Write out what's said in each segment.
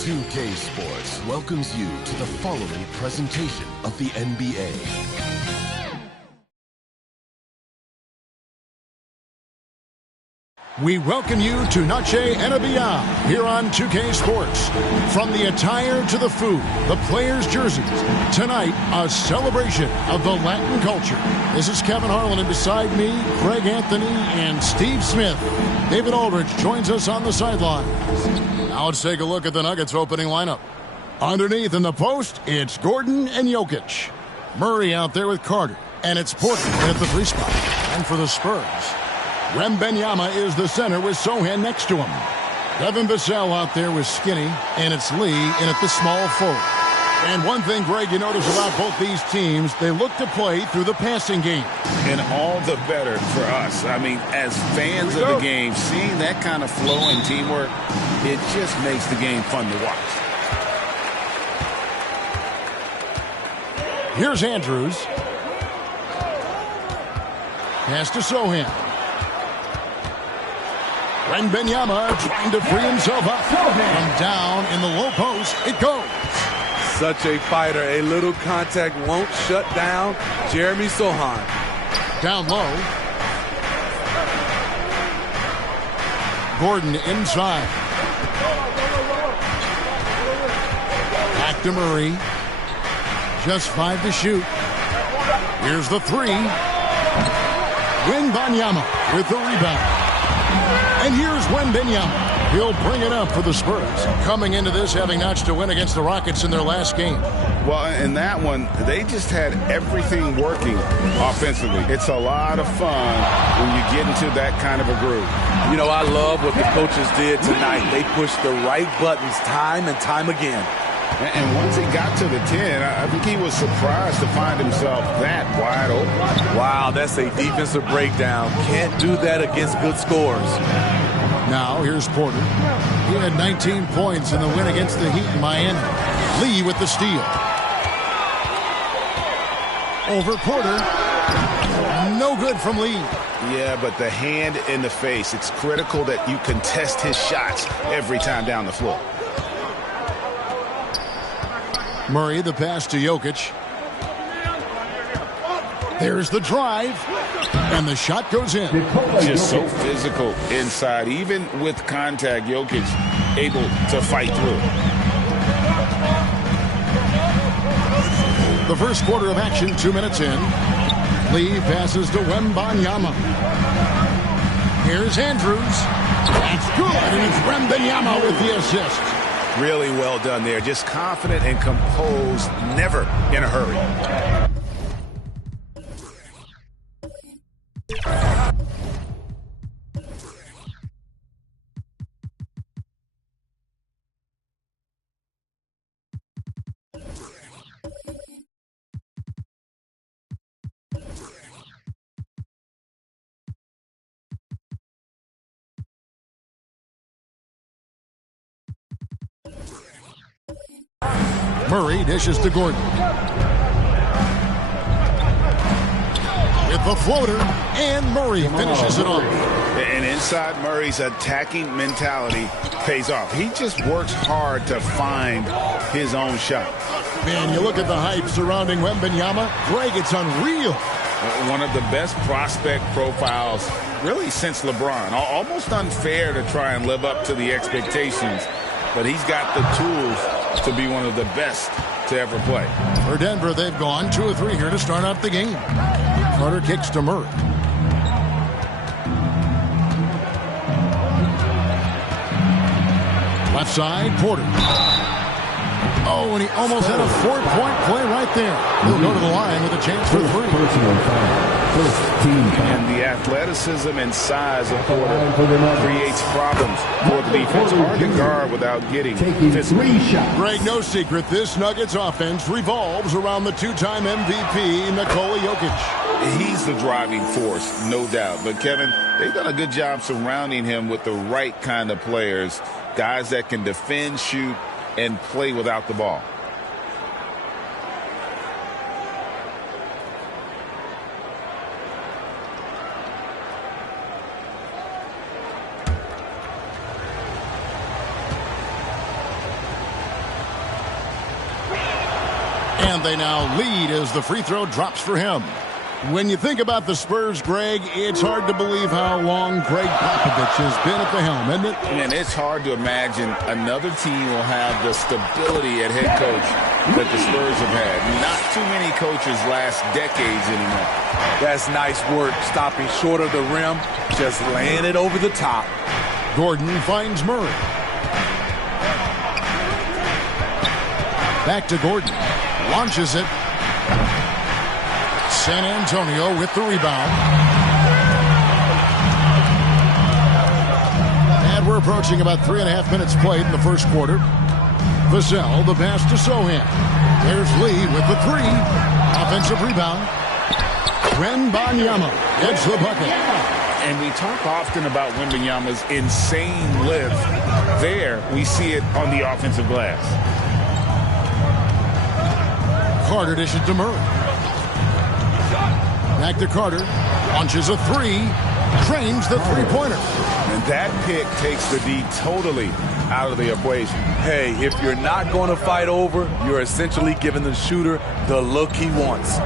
2K Sports welcomes you to the following presentation of the NBA. We welcome you to Noche and Beyond here on 2K Sports. From the attire to the food, the players' jerseys, tonight a celebration of the Latin culture. This is Kevin Harlan, and beside me, Craig Anthony and Steve Smith. David Aldridge joins us on the sidelines. Now let's take a look at the Nuggets opening lineup. Underneath in the post, it's Gordon and Jokic. Murray out there with Carter, and it's Porter at the 3 spot. And for the Spurs, Wembanyama is the center with Sochan next to him. Devin Vassell out there with Skinny, and it's Lee in at the small forward. And one thing, Greg, you notice about both these teams, they look to play through the passing game. And all the better for us. I mean, as fans of the game, seeing that kind of flow and teamwork, it just makes the game fun to watch. Here's Andrews. Pass to Sochan. Wembanyama trying to free himself up. From down in the low post, it goes. Such a fighter. A little contact won't shut down Jeremy Sochan. Down low. Gordon inside. Back to Murray. Just 5 to shoot. Here's the 3. Wembanyama with the rebound. And here's Wembanyama. He'll bring it up for the Spurs. Coming into this having notched a win against the Rockets in their last game. Well, in that one, they just had everything working offensively. It's a lot of fun when you get into that kind of a groove. You know, I love what the coaches did tonight. They pushed the right buttons time and time again. And once he got to the 10, I think he was surprised to find himself that wide open. Wow, that's a defensive breakdown. Can't do that against good scores. Now, here's Porter. He had 19 points in the win against the Heat in Miami. Lee with the steal. Over Porter. No good from Lee. Yeah, but the hand in the face, it's critical that you contest his shots every time down the floor. Murray, the pass to Jokic. There's the drive. And the shot goes in. Just so physical inside. Even with contact, Jokic able to fight through. The first quarter of action, 2 minutes in. Lee passes to Wembanyama. Here's Andrews. That's good, and it's Wembanyama with the assist. Really well done there. Just confident and composed, never in a hurry. Murray dishes to Gordon. With the floater, and Murray finishes it off. And inside, Murray's attacking mentality pays off. He just works hard to find his own shot. Man, you look at the hype surrounding Wembanyama. Greg, it's unreal. One of the best prospect profiles really since LeBron. Almost unfair to try and live up to the expectations, but he's got the tools to be one of the best to ever play. For Denver, they've gone 2 of 3 here to start out the game. Carter kicks to Murray. Left side, Porter. Oh, and he almost had a 4-point play right there. He'll go to the line with a chance for 3. And the athleticism and size of Porter creates problems for the defense. Hard to guard without getting physical. Greg, no secret, this Nuggets offense revolves around the 2-time MVP, Nikola Jokic. He's the driving force, no doubt. But, Kevin, they've done a good job surrounding him with the right kind of players, guys that can defend, shoot, and play without the ball. And they now lead as the free throw drops for him. When you think about the Spurs, Greg, it's hard to believe how long Greg Popovich has been at the helm, isn't it? And it's hard to imagine another team will have the stability at head coach that the Spurs have had. Not too many coaches last decades anymore. That's nice work, stopping short of the rim, just laying it over the top. Gordon finds Murray. Back to Gordon. Launches it. San Antonio with the rebound. And we're approaching about 3.5 minutes played in the first quarter. Vassell, the pass to Sohan. There's Lee with the three. Offensive rebound. Wembanyama gets the bucket. And we talk often about Wembanyama's insane lift. There, we see it on the offensive glass. Carter dishes to Murray. Back to Carter. Launches a three. Drains the three-pointer. And that pick takes the D totally out of the equation. Hey, if you're not going to fight over, you're essentially giving the shooter the look he wants.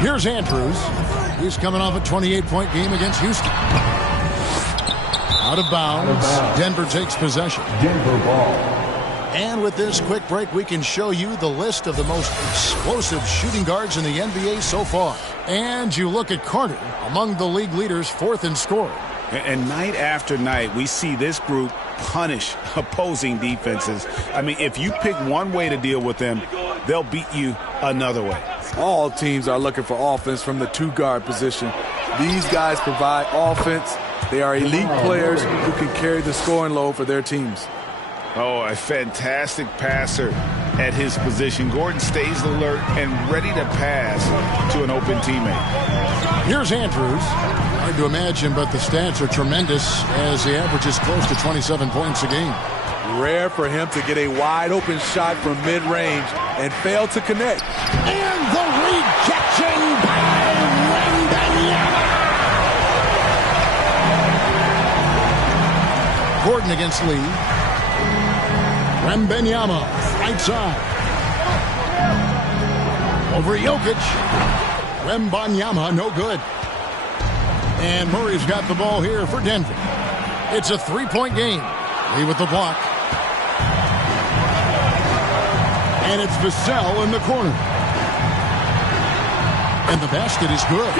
Here's Andrews. He's coming off a 28-point game against Houston. Out of bounds. Denver takes possession. Denver ball. And with this quick break, we can show you the list of the most explosive shooting guards in the NBA so far. And you look at Carter, among the league leaders, fourth in scoring. And night after night, we see this group punish opposing defenses. I mean, if you pick one way to deal with them, they'll beat you another way. All teams are looking for offense from the two-guard position. These guys provide offense. They are elite players who can carry the scoring load for their teams. Oh, a fantastic passer at his position. Gordon stays alert and ready to pass to an open teammate. Here's Andrews. Hard to imagine, but the stats are tremendous as he averages close to 27 points a game. Rare for him to get a wide-open shot from mid-range and fail to connect. And the rejection by Wembanyama. Gordon against Lee. Wembanyama, right side. Over Jokic. Wembanyama, no good. And Murray's got the ball here for Denver. It's a three-point game. Lee with the block. And it's Vassell in the corner. And the basket is good.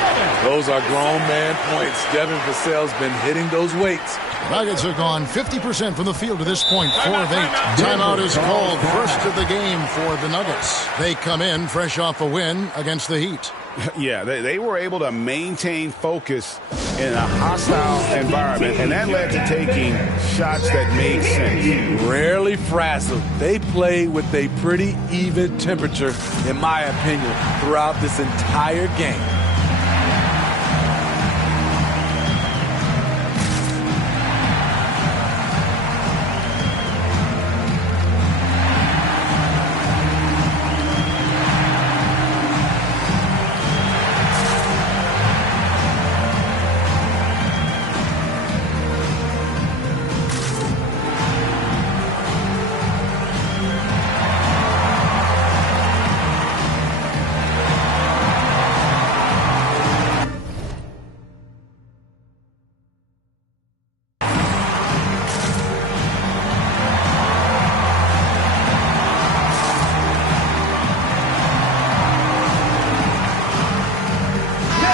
Those are grown man points. Devin Vassell's been hitting those weights. Nuggets have gone 50% from the field to this point, 4 of 8. Timeout is called, first of the game for the Nuggets. They come in fresh off a win against the Heat. Yeah, they were able to maintain focus in a hostile environment, and that led to taking shots that made sense. Rarely frazzled. They play with a pretty even temperature, in my opinion, throughout this entire game.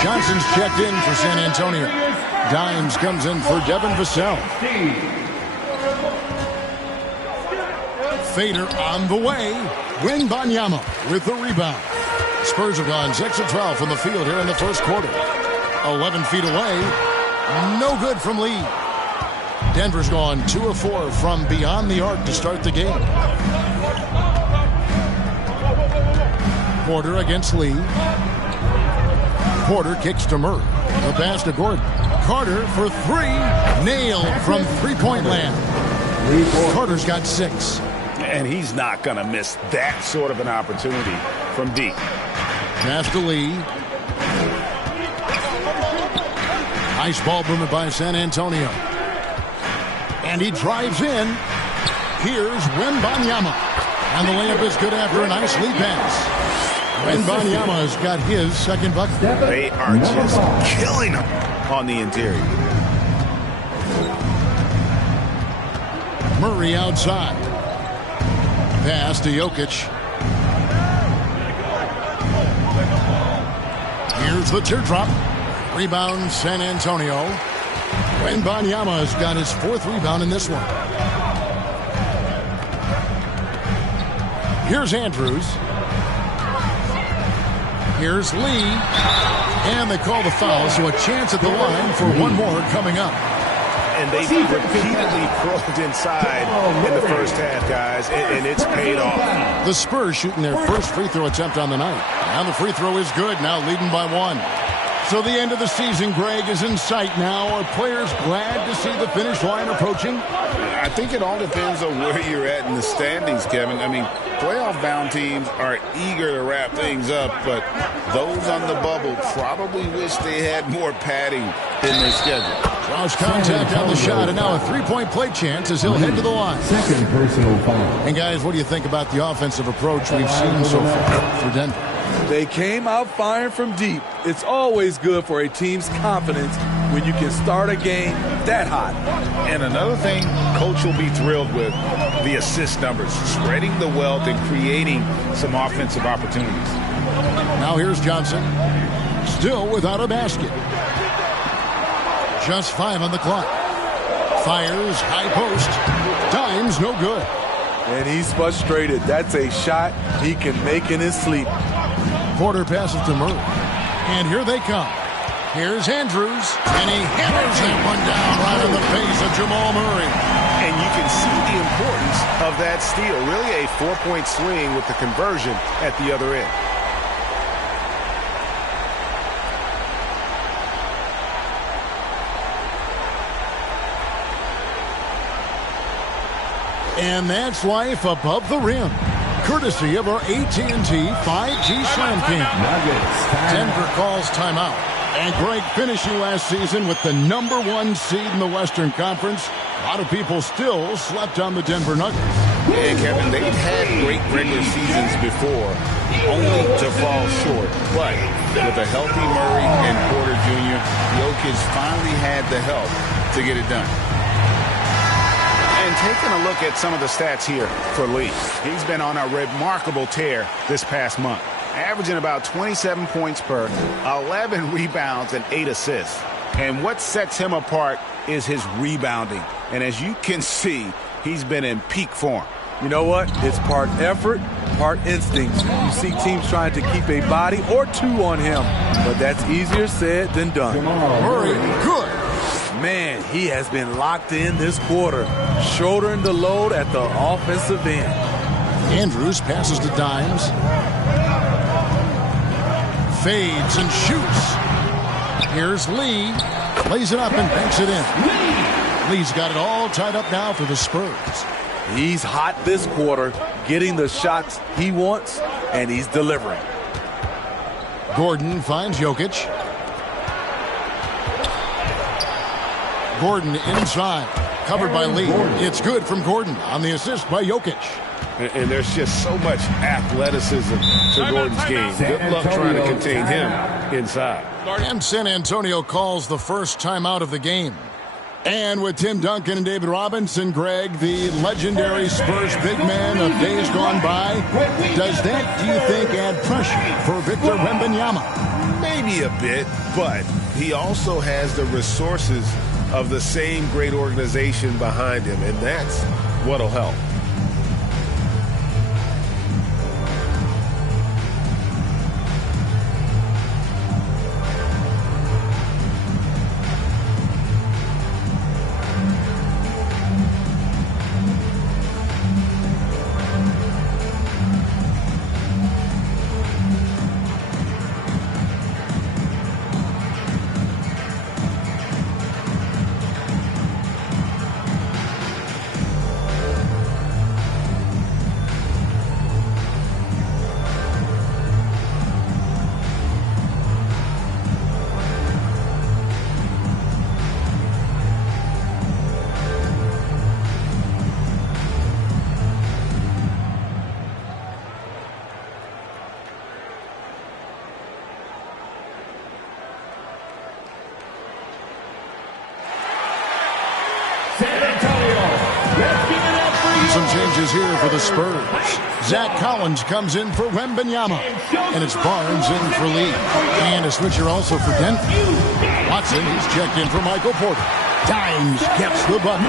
Johnson's checked in for San Antonio. Dimes comes in for Devin Vassell. Fader on the way. Wembanyama with the rebound. Spurs have gone 6 of 12 from the field here in the first quarter. 11 feet away. No good from Lee. Denver's gone 2 of 4 from beyond the arc to start the game. Porter against Lee. Porter kicks to Murray. The pass to Gordon. Carter for 3. Nailed from three-point land. Carter's got 6. And he's not going to miss that sort of an opportunity from deep. Pass to Lee. Nice ball movement by San Antonio. And he drives in. Here's Wembanyama. And the layup is good after a nice lead pass. Wembanyama's got his second bucket. They are just killing them on the interior. Murray outside. Pass to Jokic. Here's the teardrop. Rebound San Antonio. Wembanyama's got his fourth rebound in this one. Here's Andrews. Here's Lee. And they call the foul, so a chance at the line for one more coming up. And they repeatedly probed inside in the first half, guys, and it's paid off. The Spurs shooting their first free throw attempt on the night. And the free throw is good, now leading by one. So the end of the season, Greg, is in sight now. Are players glad to see the finish line approaching? I think it all depends on where you're at in the standings, Kevin. I mean, playoff-bound teams are eager to wrap things up, but those on the bubble probably wish they had more padding in their schedule. Draws contact on the shot, and now a three-point play chance as he'll head to the line. Second personal foul. And guys, what do you think about the offensive approach we've seen so far for Denver? They came out firing from deep. It's always good for a team's confidence when you can start a game that hot. And another thing, Coach will be thrilled with the assist numbers, spreading the wealth and creating some offensive opportunities. Now here's Johnson, still without a basket. Just 5 on the clock. Fires, high post. Time's no good. And he's frustrated. That's a shot he can make in his sleep. Porter passes to Murray. And here they come. Here's Andrews. And he hammers that one down right in the face of Jamal Murray. And you can see the importance of that steal. Really a 4-point swing with the conversion at the other end. And that's life above the rim. Courtesy of our AT&T 5G Slam King. Denver calls timeout. And Greg, finishing last season with the #1 seed in the Western Conference. A lot of people still slept on the Denver Nuggets. And Kevin, they've had great regular seasons before, only to fall short. But with a healthy Murray and Porter Jr., Jokic finally had the help to get it done. And taking a look at some of the stats here for Lee. He's been on a remarkable tear this past month, averaging about 27 points per, 11 rebounds, and 8 assists. And what sets him apart is his rebounding. And as you can see, he's been in peak form. You know what? It's part effort, part instinct. You see teams trying to keep a body or two on him, but that's easier said than done. Murray, good. Man, he has been locked in this quarter, shouldering the load at the offensive end. Andrews passes to Dimes. Fades and shoots. Here's Lee. Lays it up and banks it in. Lee's got it all tied up now for the Spurs. He's hot this quarter, getting the shots he wants, and he's delivering. Gordon finds Jokic. Gordon inside, covered by Lee. It's good from Gordon on the assist by Jokic. And there's just so much athleticism to Gordon's game. Good luck trying to contain him inside. And San Antonio calls the first timeout of the game. And with Tim Duncan and David Robinson, Greg, the legendary Spurs big man of days gone by, does that, do you think, add pressure for Victor Wembanyama? Maybe a bit, but he also has the resources of the same great organization behind him, and that's what'll help. changes here for the Spurs. Zach Collins comes in for Wembanyama. And it's Barnes in for Lee. And a switcher also for Denver. Watson, he's checked in for Michael Porter. Dimes gets the bucket.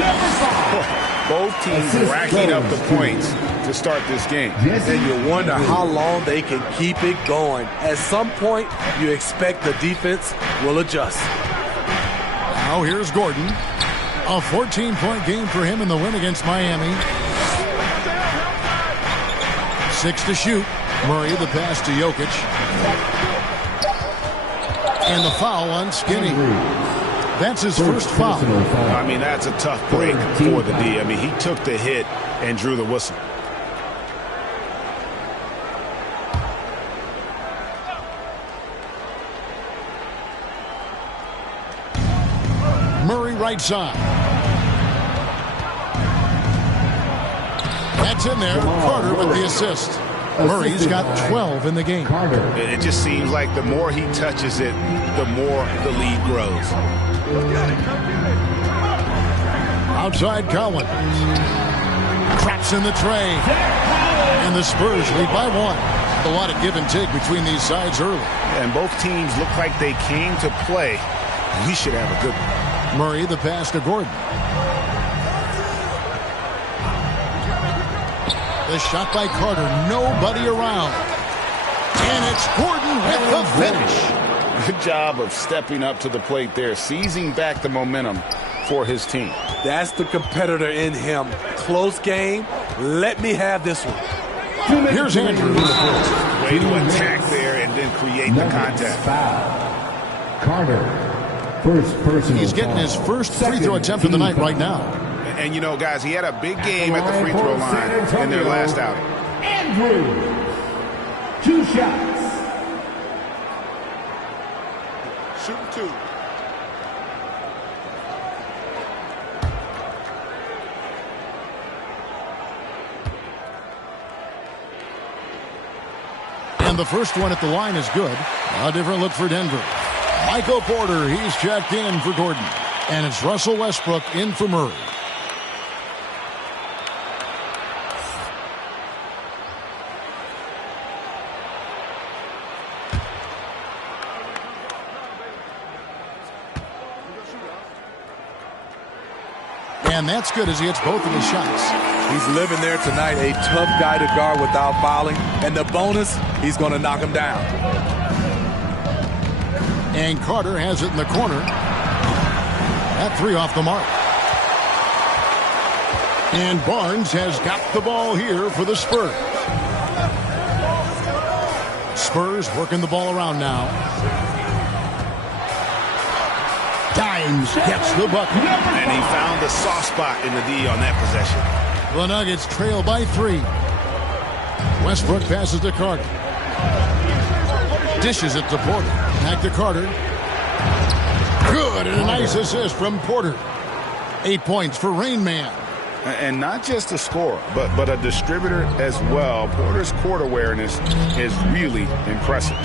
Both teams racking up the points to start this game. And you wonder how long they can keep it going. At some point, you expect the defense will adjust. Now here's Gordon. A 14-point game for him in the win against Miami. 6 to shoot. Murray the pass to Jokic. And the foul on Skinny. That's his first foul. I mean, that's a tough break for the D. I mean, he took the hit and drew the whistle. Murray right side. That's in there. Carter with the assist. Murray's got 12 in the game. It just seems like the more he touches it, the more the lead grows. Outside Collins. Traps in the tray. And the Spurs lead by 1. A lot of give and take between these sides early. And both teams look like they came to play. We should have a good one. Murray the pass to Gordon. The shot by Carter. Nobody around. And it's Gordon with the finish. Good job of stepping up to the plate there, seizing back the momentum for his team. That's the competitor in him. Close game. Let me have this one. Here's Andrews. Way to attack there and then create the contact. Carter. First personal He's getting his first free throw attempt of the night right now. And you know, guys, he had a big game at the free throw line in their last outing. Andrews. 2 shots. Shooting 2. And the first one at the line is good. A different look for Denver. Michael Porter, he's checked in for Gordon. And it's Russell Westbrook in for Murray. And that's good as he hits both of his shots. He's living there tonight, a tough guy to guard without fouling. And the bonus, he's going to knock him down. And Carter has it in the corner. That 3 off the mark. And Barnes has got the ball here for the Spurs. Spurs working the ball around now. Dimes gets the bucket. And he found the soft spot in the D on that possession. The Nuggets trail by 3. Westbrook passes to Carter. Dishes it to Porter. Back to Carter. Good, and a nice assist from Porter. 8 points for Rain Man. And not just a scorer, but a distributor as well. Porter's court awareness is really impressive.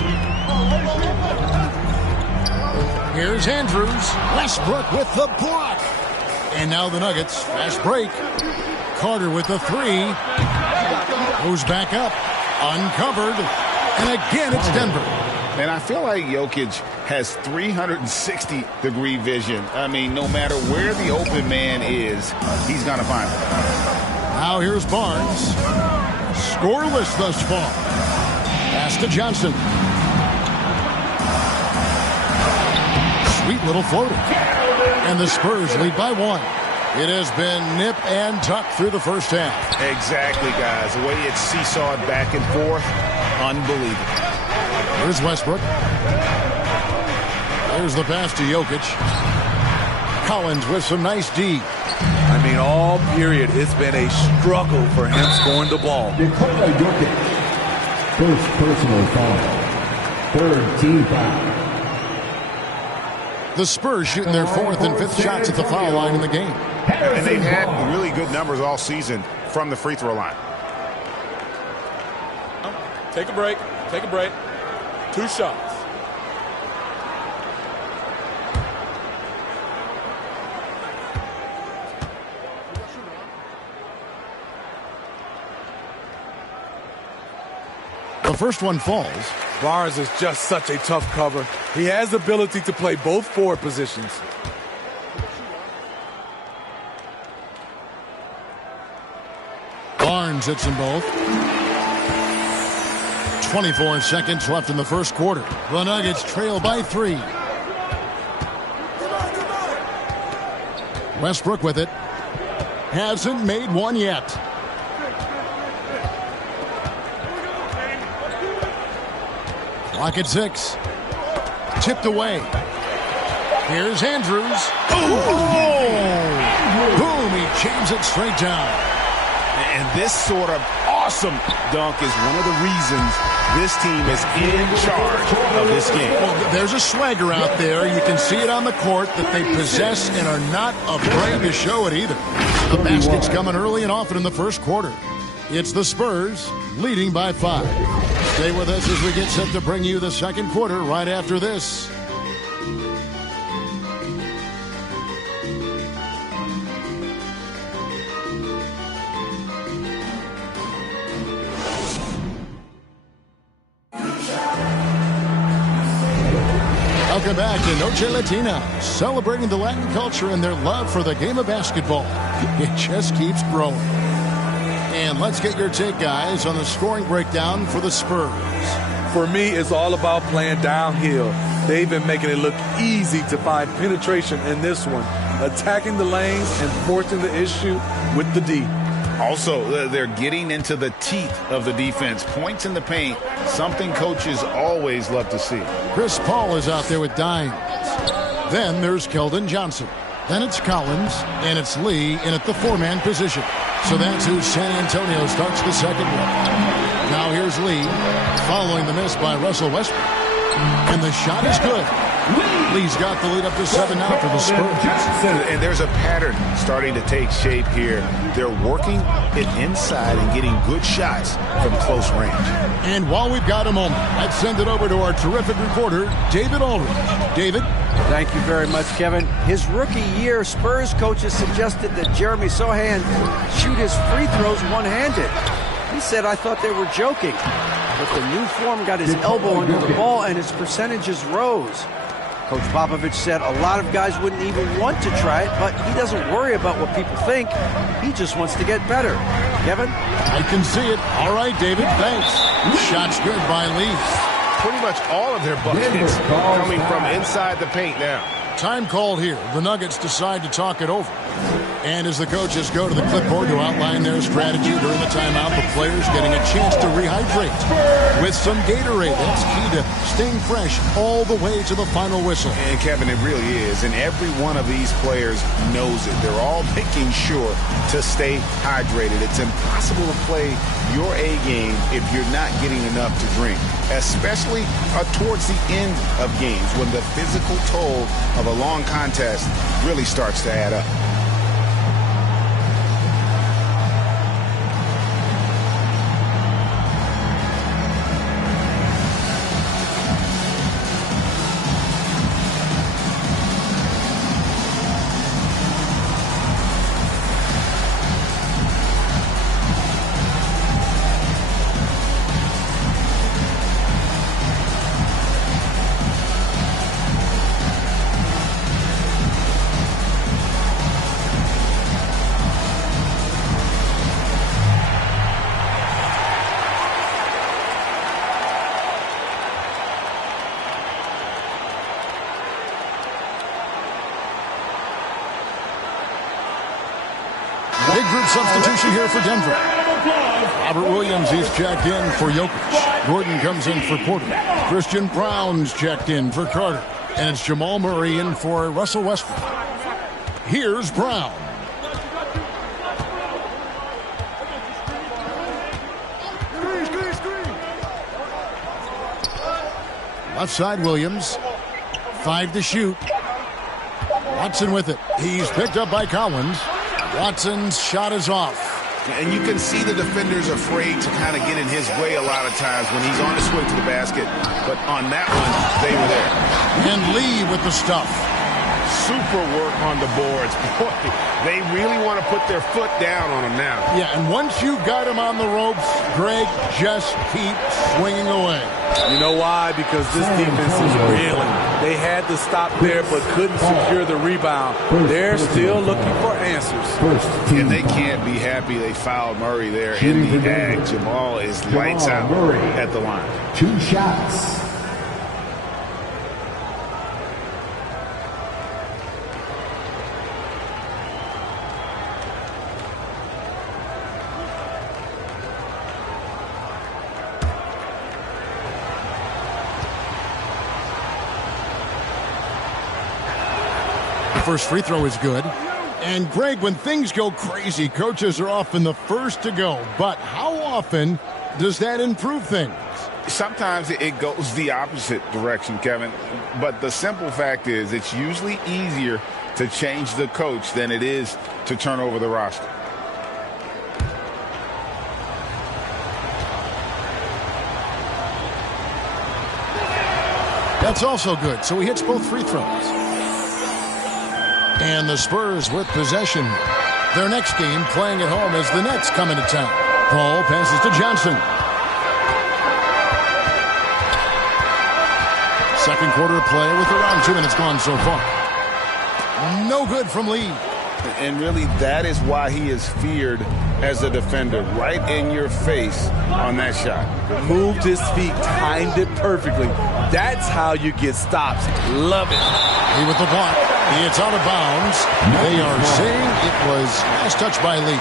Here's Andrews. Westbrook with the block. And now the Nuggets. Fast break. Carter with the 3. Goes back up. Uncovered. And again, it's Denver. And I feel like Jokic has 360-degree vision. I mean, no matter where the open man is, he's going to find it. Now here's Barnes. Scoreless thus far. Pass to Johnson. Sweet little floater. And the Spurs lead by 1. It has been nip and tuck through the first half. Exactly, guys. The way it's seesawed back and forth, unbelievable. Here's Westbrook. There's the pass to Jokic. Collins with some nice D. I mean, all period, it's been a struggle for him scoring the ball. Nikola Jokic. First personal foul. Third team foul. The Spurs shooting their 4th and 5th shots at the foul line in the game. And they've had really good numbers all season from the free throw line. Take a break. Take a break. 2 shots. The first one falls. Barnes is just such a tough cover. He has the ability to play both forward positions. Barnes hits them both. 24 seconds left in the first quarter. The Nuggets trail by 3. Westbrook with it. Hasn't made one yet. Clock at 6. Tipped away. Here's Andrews. Boom! He jams it straight down. And this sort of awesome dunk is one of the reasons this team is in charge of this game. Well, there's a swagger out there. You can see it on the court that they possess and are not afraid to show it either. The basket's coming early and often in the first quarter. It's the Spurs leading by 5. Stay with us as we get set to bring you the second quarter right after this. Welcome back to Noche Latina, celebrating the Latin culture and their love for the game of basketball. It just keeps growing. And let's get your take, guys, on the scoring breakdown for the Spurs. For me, it's all about playing downhill. They've been making it look easy to find penetration in this one, attacking the lanes and forcing the issue with the D. Also, they're getting into the teeth of the defense. Points in the paint, something coaches always love to see. Chris Paul is out there with Dimes. Then there's Keldon Johnson. Then it's Collins, and it's Lee in at the 4-man position. So that's who San Antonio starts the second one. Now here's Lee, following the miss by Russell Westbrook. And the shot is good. Lee's got the lead up to 7 now for the Spurs. And there's a pattern starting to take shape here. They're working it inside and getting good shots from close range. And while we've got a moment, let's send it over to our terrific reporter, David Aldridge. David? Thank you very much, Kevin. His rookie year, Spurs coaches suggested that Jeremy Sohan shoot his free throws one-handed. He said, I thought they were joking. But the new form got his elbow under the ball and his percentages rose. Coach Popovich said a lot of guys wouldn't even want to try it, but he doesn't worry about what people think. He just wants to get better. Kevin? I can see it. All right, David, thanks. Shot's good by Lee. Pretty much all of their buckets coming from inside the paint now. Time called here. The Nuggets decide to talk it over. And as the coaches go to the clipboard to outline their strategy during the timeout, the players getting a chance to rehydrate with some Gatorade. That's key to staying fresh all the way to the final whistle. And Kevin, it really is. And every one of these players knows it. They're all making sure to stay hydrated. It's impossible to play your A game if you're not getting enough to drink, especially towards the end of games when the physical toll of a long contest really starts to add up. Big group substitution here for Denver. Robert Williams, he's checked in for Jokic. Gordon comes in for Porter. Christian Brown's checked in for Carter. And it's Jamal Murray in for Russell Westbrook. Here's Brown. Left side, Williams. 5 to shoot. Watson with it. He's picked up by Collins. Watson's shot is off. And you can see the defenders afraid to kind of get in his way a lot of times when he's on his way to the basket. But on that one, they were there. And Lee with the stuff. super work on the boards. Boy, they really want to put their foot down on him now. Yeah, and once you've got him on the ropes, Greg, just keep swinging away. You know why? Because this defense is reeling. They had to stop there but couldn't secure the rebound. They're still looking for answers. And they can't be happy they fouled Murray there in the ag. Jamal is lights out at the line. 2 shots. First free throw is good. And Greg, when things go crazy, coaches are often the first to go. But how often does that improve things? Sometimes it goes the opposite direction, Kevin. But the simple fact is it's usually easier to change the coach than it is to turn over the roster. That's also good. So he hits both free throws. And the Spurs with possession. Their next game playing at home as the Nets come into town. Paul passes to Johnson. Second quarter play with around 2 minutes gone so far. No good from Lee. And really, that is why he is feared as a defender. Right in your face on that shot. Moved his feet, timed it perfectly. That's how you get stops. Love it. Lee with the block. It's out of bounds. They are saying it was last touch by Lee.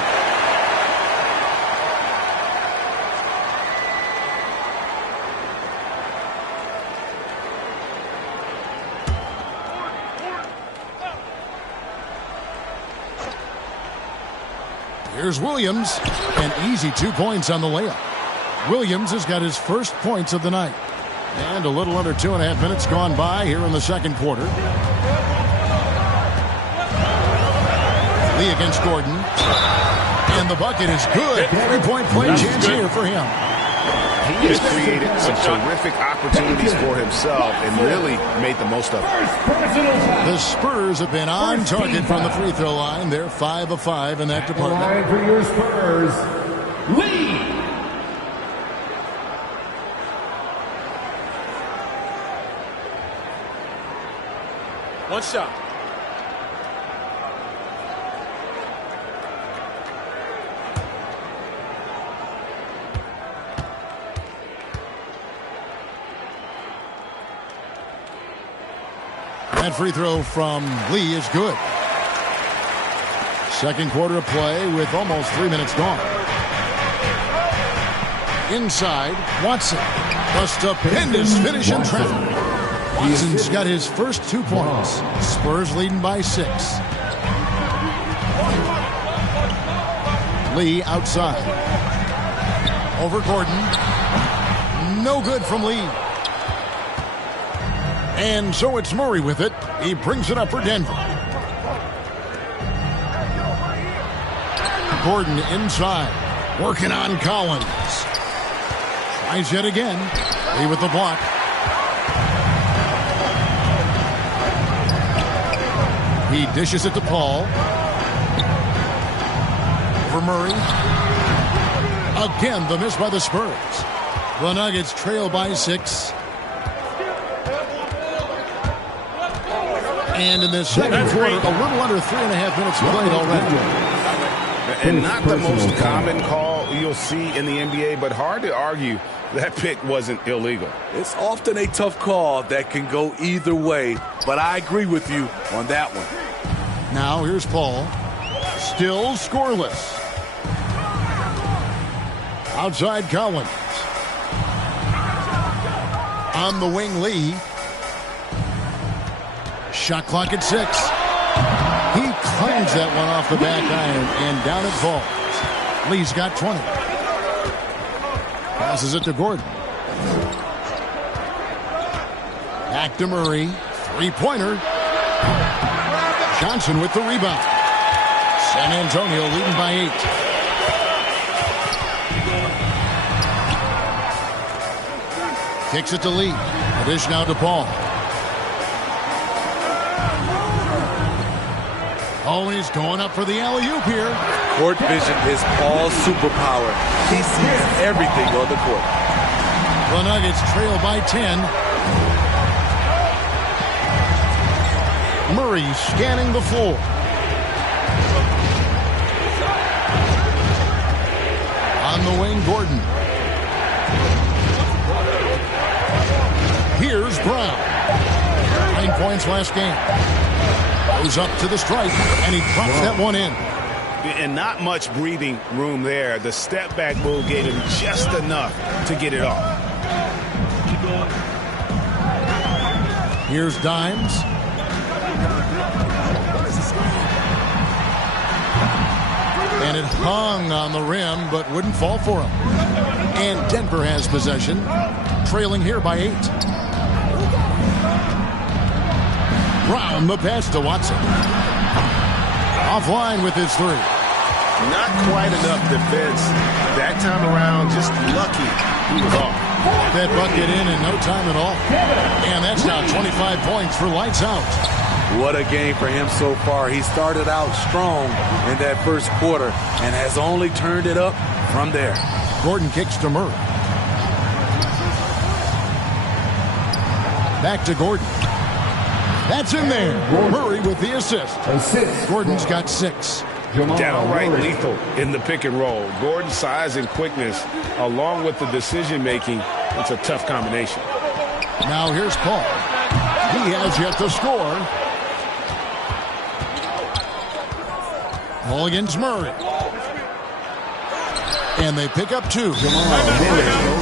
Here's Williams. An easy 2 points on the layup. Williams has got his first points of the night. And a little under 2.5 minutes gone by here in the second quarter. Lee against Gordon. And the bucket is good. 3-point play chance here for him. He has created some terrific opportunities for himself and really made the most of it. The Spurs have been on target from the free throw line. They're 5 of 5 in that department. Line for your Spurs, Lee. One shot. That free throw from Lee is good. Second quarter of play with almost 3 minutes gone. Inside, Watson. A stupendous finish in traffic. Watson's got his first 2 points. Spurs leading by 6. Lee outside. Over Gordon. No good from Lee. And so it's Murray with it. He brings it up for Denver. Gordon inside. Working on Collins. Tries yet again. Lee with the block. He dishes it to Paul. For Murray. Again, the miss by the Spurs. The Nuggets trail by 6. And in this second quarter, a little under 3.5 minutes played already. And not the most common call you'll see in the NBA, but hard to argue that pick wasn't illegal. It's often a tough call that can go either way, but I agree with you on that one. Now here's Paul. Still scoreless. Outside Collins. On the wing, Lee. Shot clock at 6. He claims that one off the back iron, and down it falls. Lee's got 20. Passes it to Gordon. Back to Murray. 3-pointer. Johnson with the rebound. San Antonio leading by 8. Kicks it to Lee. The dish now to Paul. Oh, he's going up for the alley-oop here. Court vision is Paul's superpower. He sees everything on the court. The Nuggets trail by 10. Murray scanning the floor. On the wing, Gordon. Here's Brown. 9 points last game. Goes up to the stripe, and he drops that one in. And not much breathing room there. The step-back move gave him just enough to get it off. Here's Dimes. And it hung on the rim, but wouldn't fall for him. And Denver has possession, trailing here by 8. Brown, the pass to Watson. Offline with his 3. Not quite enough defense. That time around, just lucky he was off. That bucket in no time at all. And that's now 25 points for lights out. What a game for him so far. He started out strong in that first quarter and has only turned it up from there. Gordon kicks to Murray. Back to Gordon. That's in there. Murray with the assist. Gordon's got 6. Downright lethal in the pick and roll. Gordon's size and quickness, along with the decision-making, it's a tough combination. Now here's Paul. He has yet to score. Paul against Murray. And they pick up 2. No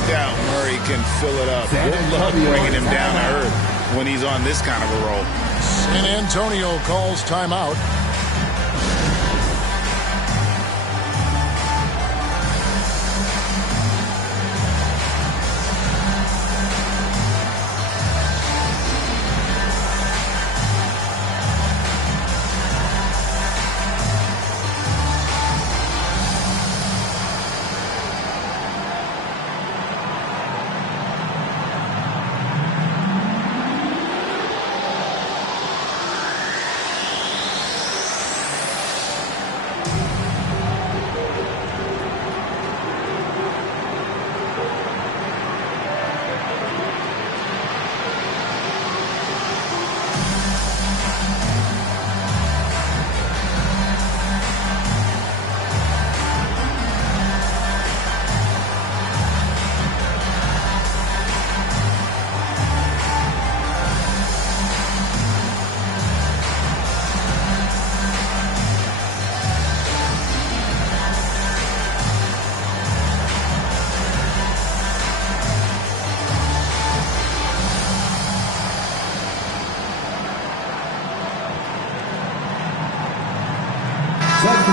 doubt Murray can fill it up. Good luck bringing him down to earth when he's on this kind of a roll. San Antonio calls timeout.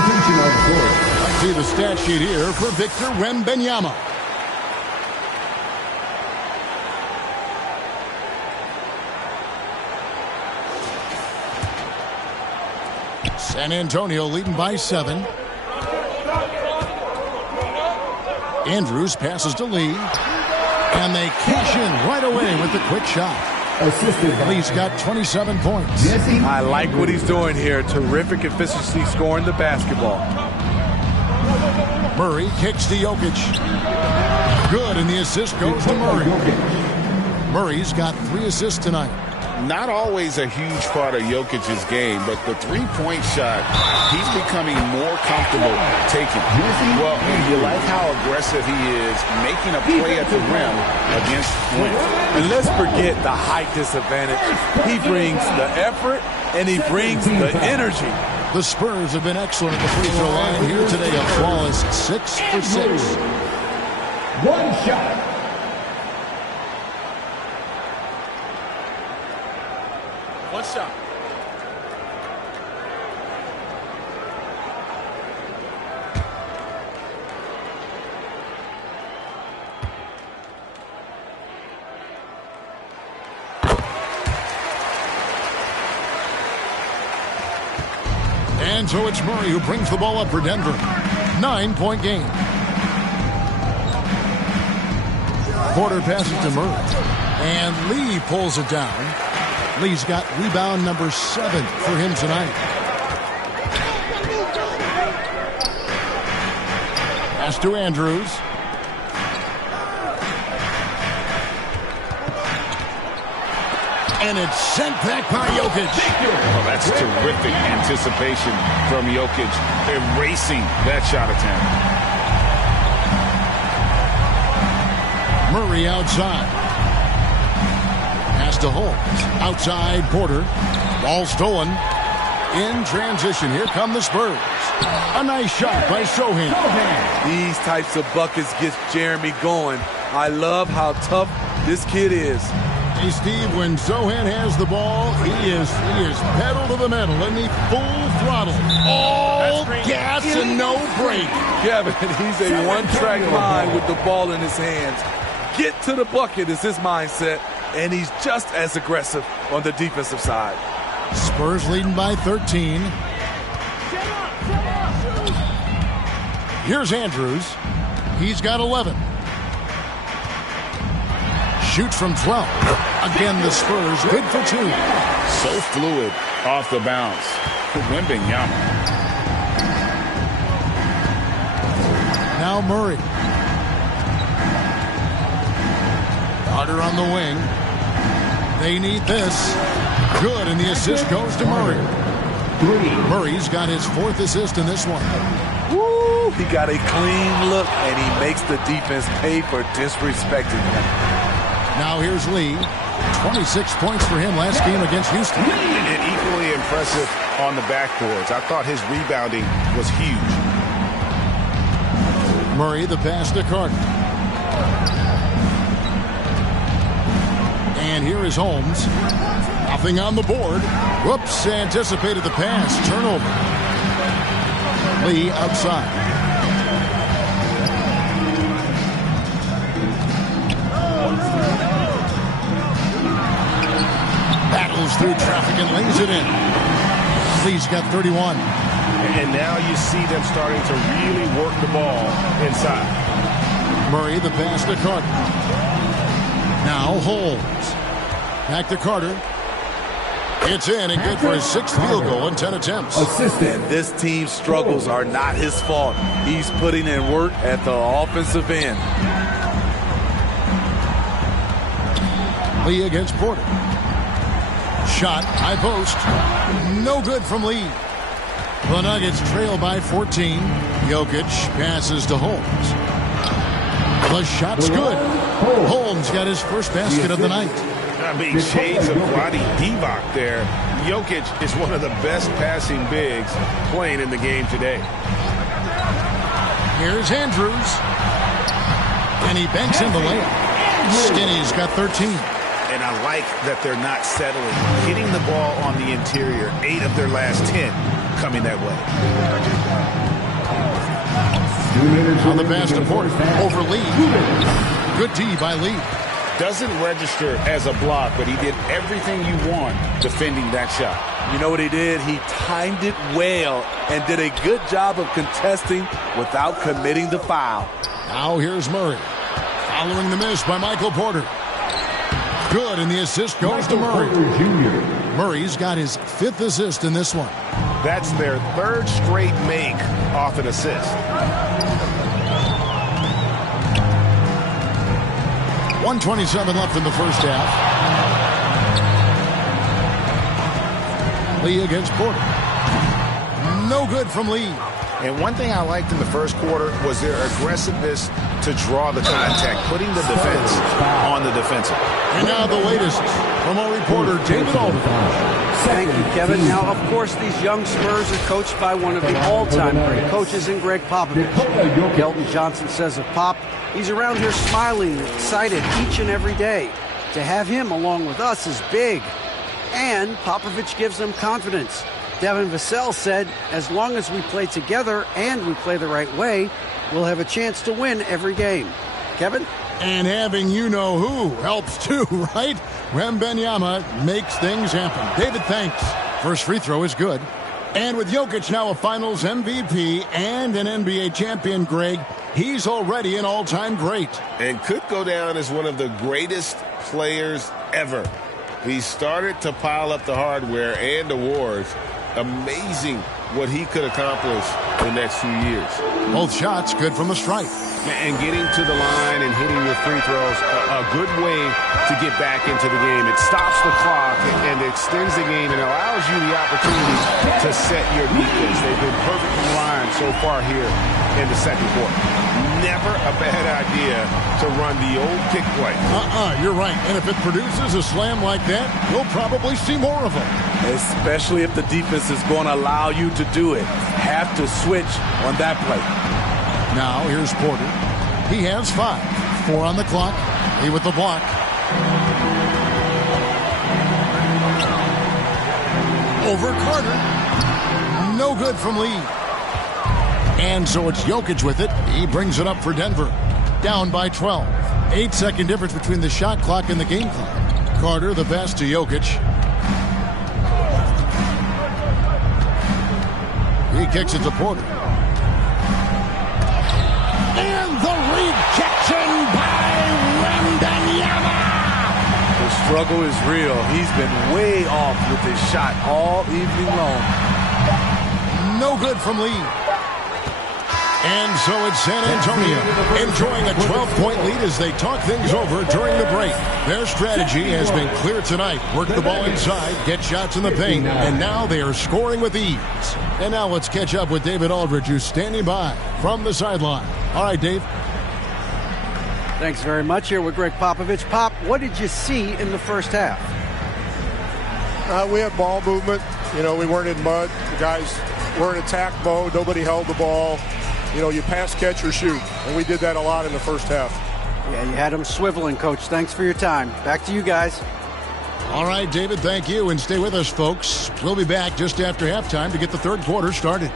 I see the stat sheet here for Victor Wembanyama. San Antonio leading by 7. Andrews passes to Lee. And they cash in right away with the quick shot. Lee's got 27 points. I like what he's doing here. Terrific efficiency scoring the basketball. Murray kicks to Jokic. Good, and the assist goes to Murray. Murray's got 3 assists tonight. Not always a huge part of Jokic's game, but the three-point shot, he's becoming more comfortable taking. Well, you like how aggressive he is making a play at the rim against Flint. And let's forget the height disadvantage. He brings the effort, and he brings the energy. The Spurs have been excellent at the free throw line here today. A flawless 6 for 6. One shot. One shot. And so it's Murray who brings the ball up for Denver. 9-point game. Porter passes to Murray. And Lee pulls it down. Lee's got rebound number 7 for him tonight. Pass to Andrews. And it's sent back by Jokic. Oh, that's terrific anticipation from Jokic, erasing that shot attempt. Murray outside. Pass to Holmes. Outside Porter. Ball stolen. In transition. Here come the Spurs. A nice shot by Sochan. These types of buckets gets Jeremy going. I love how tough this kid is. Hey, Steve, when Sochan has the ball, he is pedal to the metal in the full throttle. All gas and no brake. Kevin, he's a one-track mind with the ball in his hands. Get to the bucket is his mindset, and he's just as aggressive on the defensive side. Spurs leading by 13. Here's Andrews. He's got 11. Shoots from 12. Again, the Spurs good for 2. So fluid off the bounce. Wembanyama. Now Murray. Carter on the wing. They need this. Good, and the assist goes to Murray. Murray's got his 4th assist in this one. Woo! He got a clean look, and he makes the defense pay for disrespecting him. Now here's Lee. 26 points for him last game against Houston. And equally impressive on the backboards. I thought his rebounding was huge. Murray, the pass to Carter. And here is Holmes. Nothing on the board. Whoops, anticipated the pass. Turnover. Lee outside. Battles through traffic and lays it in. Lee's got 31. And now you see them starting to really work the ball inside. Murray, the pass to Carter. Now Holmes. Back to Carter. It's in and good for his 6th field goal in 10 attempts. And this team's struggles are not his fault. He's putting in work at the offensive end. Lee against Porter. Shot, high post. No good from Lee. The Nuggets trail by 14. Jokic passes to Holmes. The shot's good. Holmes got his first basket of the night. I mean, shades of Vlade Divac there. Jokic is one of the best passing bigs playing in the game today. Here's Andrews. And he banks in the layup. Skinny's got 13. And I like that they're not settling. Hitting the ball on the interior, 8 of their last 10 coming that way. On the pass to Porter. Over Lee. Good D by Lee. Doesn't register as a block, but he did everything you want defending that shot. You know what he did? He timed it well and did a good job of contesting without committing the foul. Now here's Murray. Following the miss by Michael Porter. Good, and the assist goes to Murray. Murray's got his 5th assist in this one. That's their 3rd straight make off an assist. 1:27 left in the first half. Lee against Porter. No good from Lee. And one thing I liked in the first quarter was their aggressiveness to draw the contact, putting the defense on the defensive. And now the latest from our reporter, David Aldridge. Thank you, Kevin. Now, of course, these young Spurs are coached by one of the all-time great coaches in Greg Popovich. Kelton Johnson says of Pop, he's around here smiling, excited each and every day. To have him along with us is big. And Popovich gives them confidence. Devin Vassell said, as long as we play together and we play the right way, we'll have a chance to win every game. Kevin? And having you-know-who helps too, right? Wembanyama makes things happen. David, thanks. First free throw is good. And with Jokic now a Finals MVP and an NBA champion, Greg, he's already an all-time great. And could go down as one of the greatest players ever. He started to pile up the hardware and awards. Amazing what he could accomplish the next few years. Both shots good from the stripe. And getting to the line and hitting your free throws, a good way to get back into the game. It stops the clock and extends the game and allows you the opportunity to set your defense. They've been perfectly lined so far here in the second quarter. Never a bad idea to run the old kick play. You're right. And if it produces a slam like that, you'll probably see more of them. Especially if the defense is going to allow you to do it. Have to switch on that play. Now, here's Porter. He has 5. 4 on the clock. Lee with the block. Over Carter. No good from Lee. And so it's Jokic with it. He brings it up for Denver. Down by 12. 8-second difference between the shot clock and the game clock. Carter the best to Jokic. He kicks it to Porter. And the rejection by Wembanyama. The struggle is real. He's been way off with his shot all evening long. No good from Lee. And so it's San Antonio enjoying a 12-point lead as they talk things over during the break. Their strategy has been clear tonight. Work the ball inside, get shots in the paint, and now they are scoring with ease. And now let's catch up with David Aldridge, who's standing by from the sideline. All right, Dave. Thanks very much. Here with Greg Popovich. Pop, what did you see in the first half? We had ball movement. You know, we weren't in mud. The guys were in attack mode. Nobody held the ball. You know, you pass, catch, or shoot. And we did that a lot in the first half. Yeah, you had them swiveling, Coach. Thanks for your time. Back to you guys. All right, David, thank you. And stay with us, folks. We'll be back just after halftime to get the third quarter started.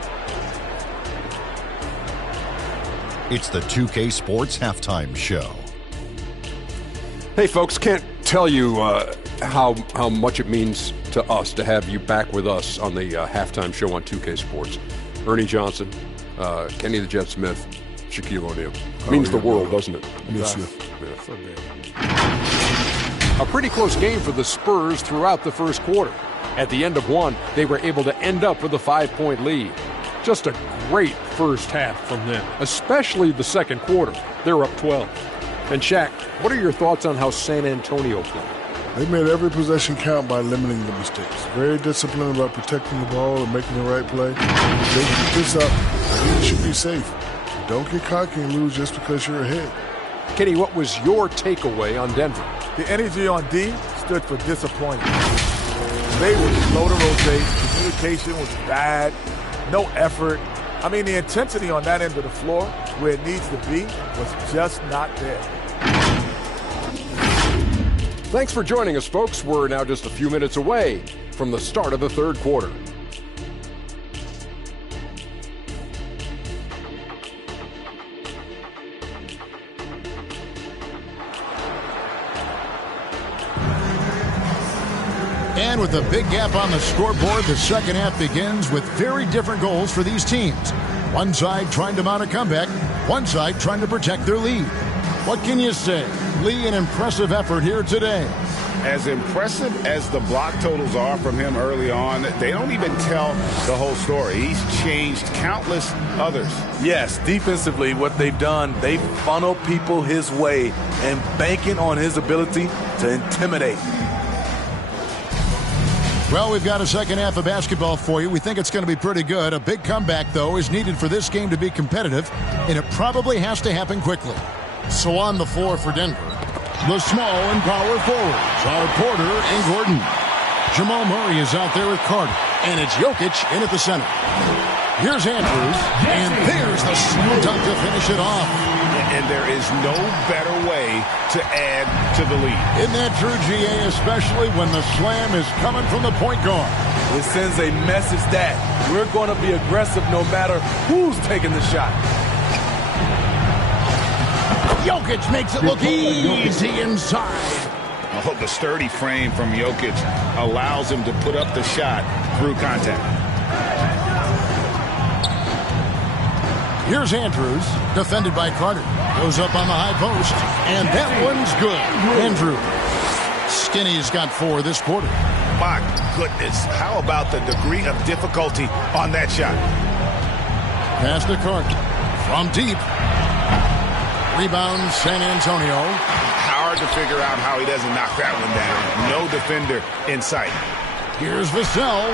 It's the 2K Sports Halftime Show. Hey, folks, can't tell you how much it means to us to have you back with us on the halftime show on 2K Sports. Ernie Johnson, Kenny the Jet Smith, Shaquille O'Neal. Means the world, doesn't it? Yes, sir. A pretty close game for the Spurs throughout the first quarter. At the end of one, they were able to end up with a 5-point lead. Just a great first half from them, especially the second quarter. They're up 12. And Shaq, what are your thoughts on how San Antonio played? They made every possession count by limiting the mistakes. Very disciplined about protecting the ball and making the right play. If they keep this up, you should be safe. Don't get cocky and lose just because you're ahead. Kenny, what was your takeaway on Denver? The energy on D stood for disappointment. They were slow to rotate. Communication was bad. No effort. I mean, the intensity on that end of the floor, where it needs to be, was just not there. Thanks for joining us, folks. We're now just a few minutes away from the start of the third quarter. And with a big gap on the scoreboard, the second half begins with very different goals for these teams. One side trying to mount a comeback, one side trying to protect their lead. What can you say? Lee, an impressive effort here today. As impressive as the block totals are from him early on, they don't even tell the whole story. He's changed countless others. Yes, defensively, what they've done, they've funneled people his way and banking on his ability to intimidate. Well, we've got a second half of basketball for you. We think it's going to be pretty good. A big comeback, though, is needed for this game to be competitive, and it probably has to happen quickly. So on the floor for Denver, the small and power forwards are Porter and Gordon. Jamal Murray is out there with Carter, and it's Jokic in at the center. Here's Andrews, and there's the slam dunk to finish it off. And there is no better way to add to the lead. Isn't that true, GA, especially when the slam is coming from the point guard? It sends a message that we're going to be aggressive no matter who's taking the shot. Jokic makes it look easy inside. Oh, the sturdy frame from Jokic allows him to put up the shot through contact. Here's Andrews, defended by Carter. Goes up on the high post, and that one's good. Andrews. Skinny's got 4 this quarter. My goodness, how about the degree of difficulty on that shot? Pass to Carter. From deep. Rebound, San Antonio. Hard to figure out how he doesn't knock that one down. No defender in sight. Here's Vassell.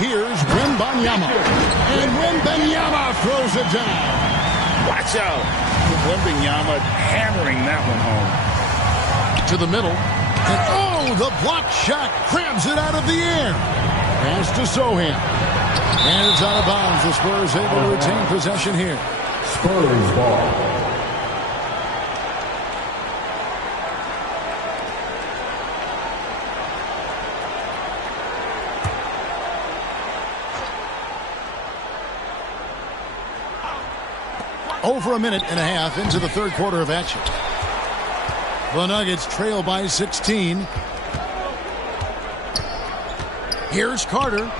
Here's Wembanyama. And Wembanyama throws it down. Watch out. Wembanyama hammering that one home. To the middle. And oh, the block shot grabs it out of the air. Pass to Sohan. And it's out of bounds. The Spurs able to retain possession here. Spurs ball. Over a minute and a half into the third quarter of action. The Nuggets trail by 16. Here's Carter.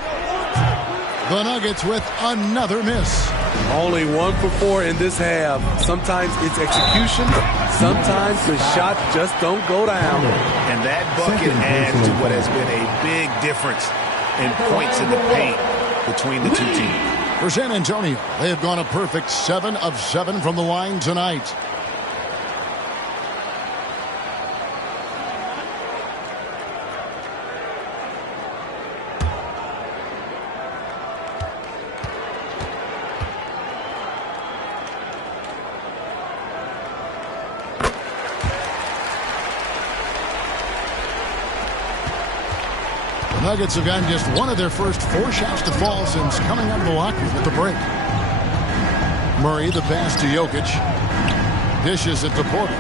The Nuggets with another miss. Only 1 for 4 in this half. Sometimes it's execution. Sometimes the shot just don't go down. And that bucket adds to what has been a big difference in points in the paint between the two teams. For San Antonio, they have gone a perfect 7 of 7 from the line tonight. Nuggets have gotten just one of their first 4 shots to fall since coming out of the locker room at the break. Murray, the pass to Jokic. Dishes it to Porter.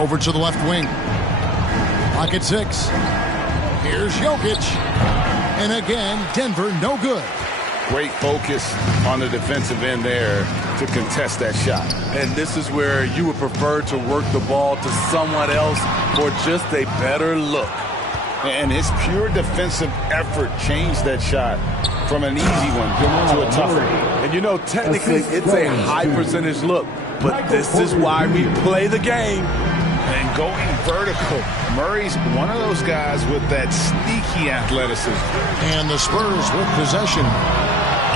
Over to the left wing. Pocket 6. Here's Jokic. And again, Denver no good. Great focus on the defensive end there to contest that shot. And this is where you would prefer to work the ball to someone else for just a better look. And his pure defensive effort changed that shot from an easy one to a tough one. And you know, technically, it's a high percentage look, but this is why we play the game. And going vertical, Murray's one of those guys with that sneaky athleticism. And the Spurs with possession.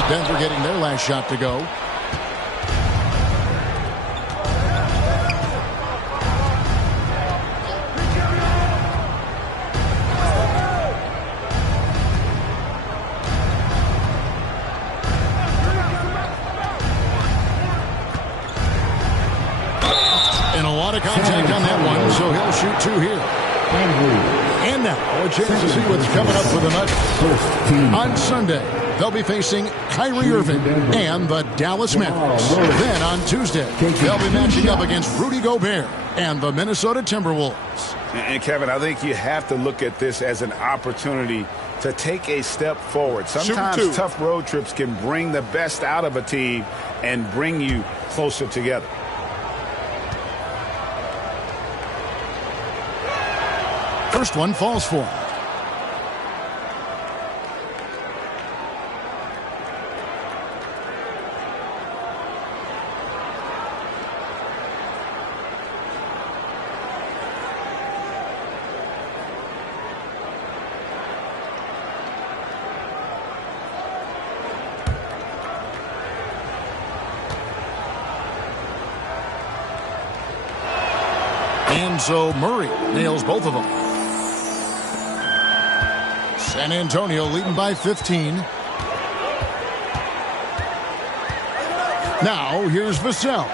Denver getting their last shot to go. And a lot of contact on that one, so he'll shoot 2 here. And now, a chance to see what's coming up for the Nuggets. On Sunday, they'll be facing Kyrie Irving and the Dallas Mavericks. Then on Tuesday, they'll be matching up against Rudy Gobert and the Minnesota Timberwolves. And Kevin, I think you have to look at this as an opportunity to take a step forward. Sometimes tough road trips can bring the best out of a team and bring you closer together. First one falls for him. And so Murray nails both of them. San Antonio leading by 15. Now, here's Vassell.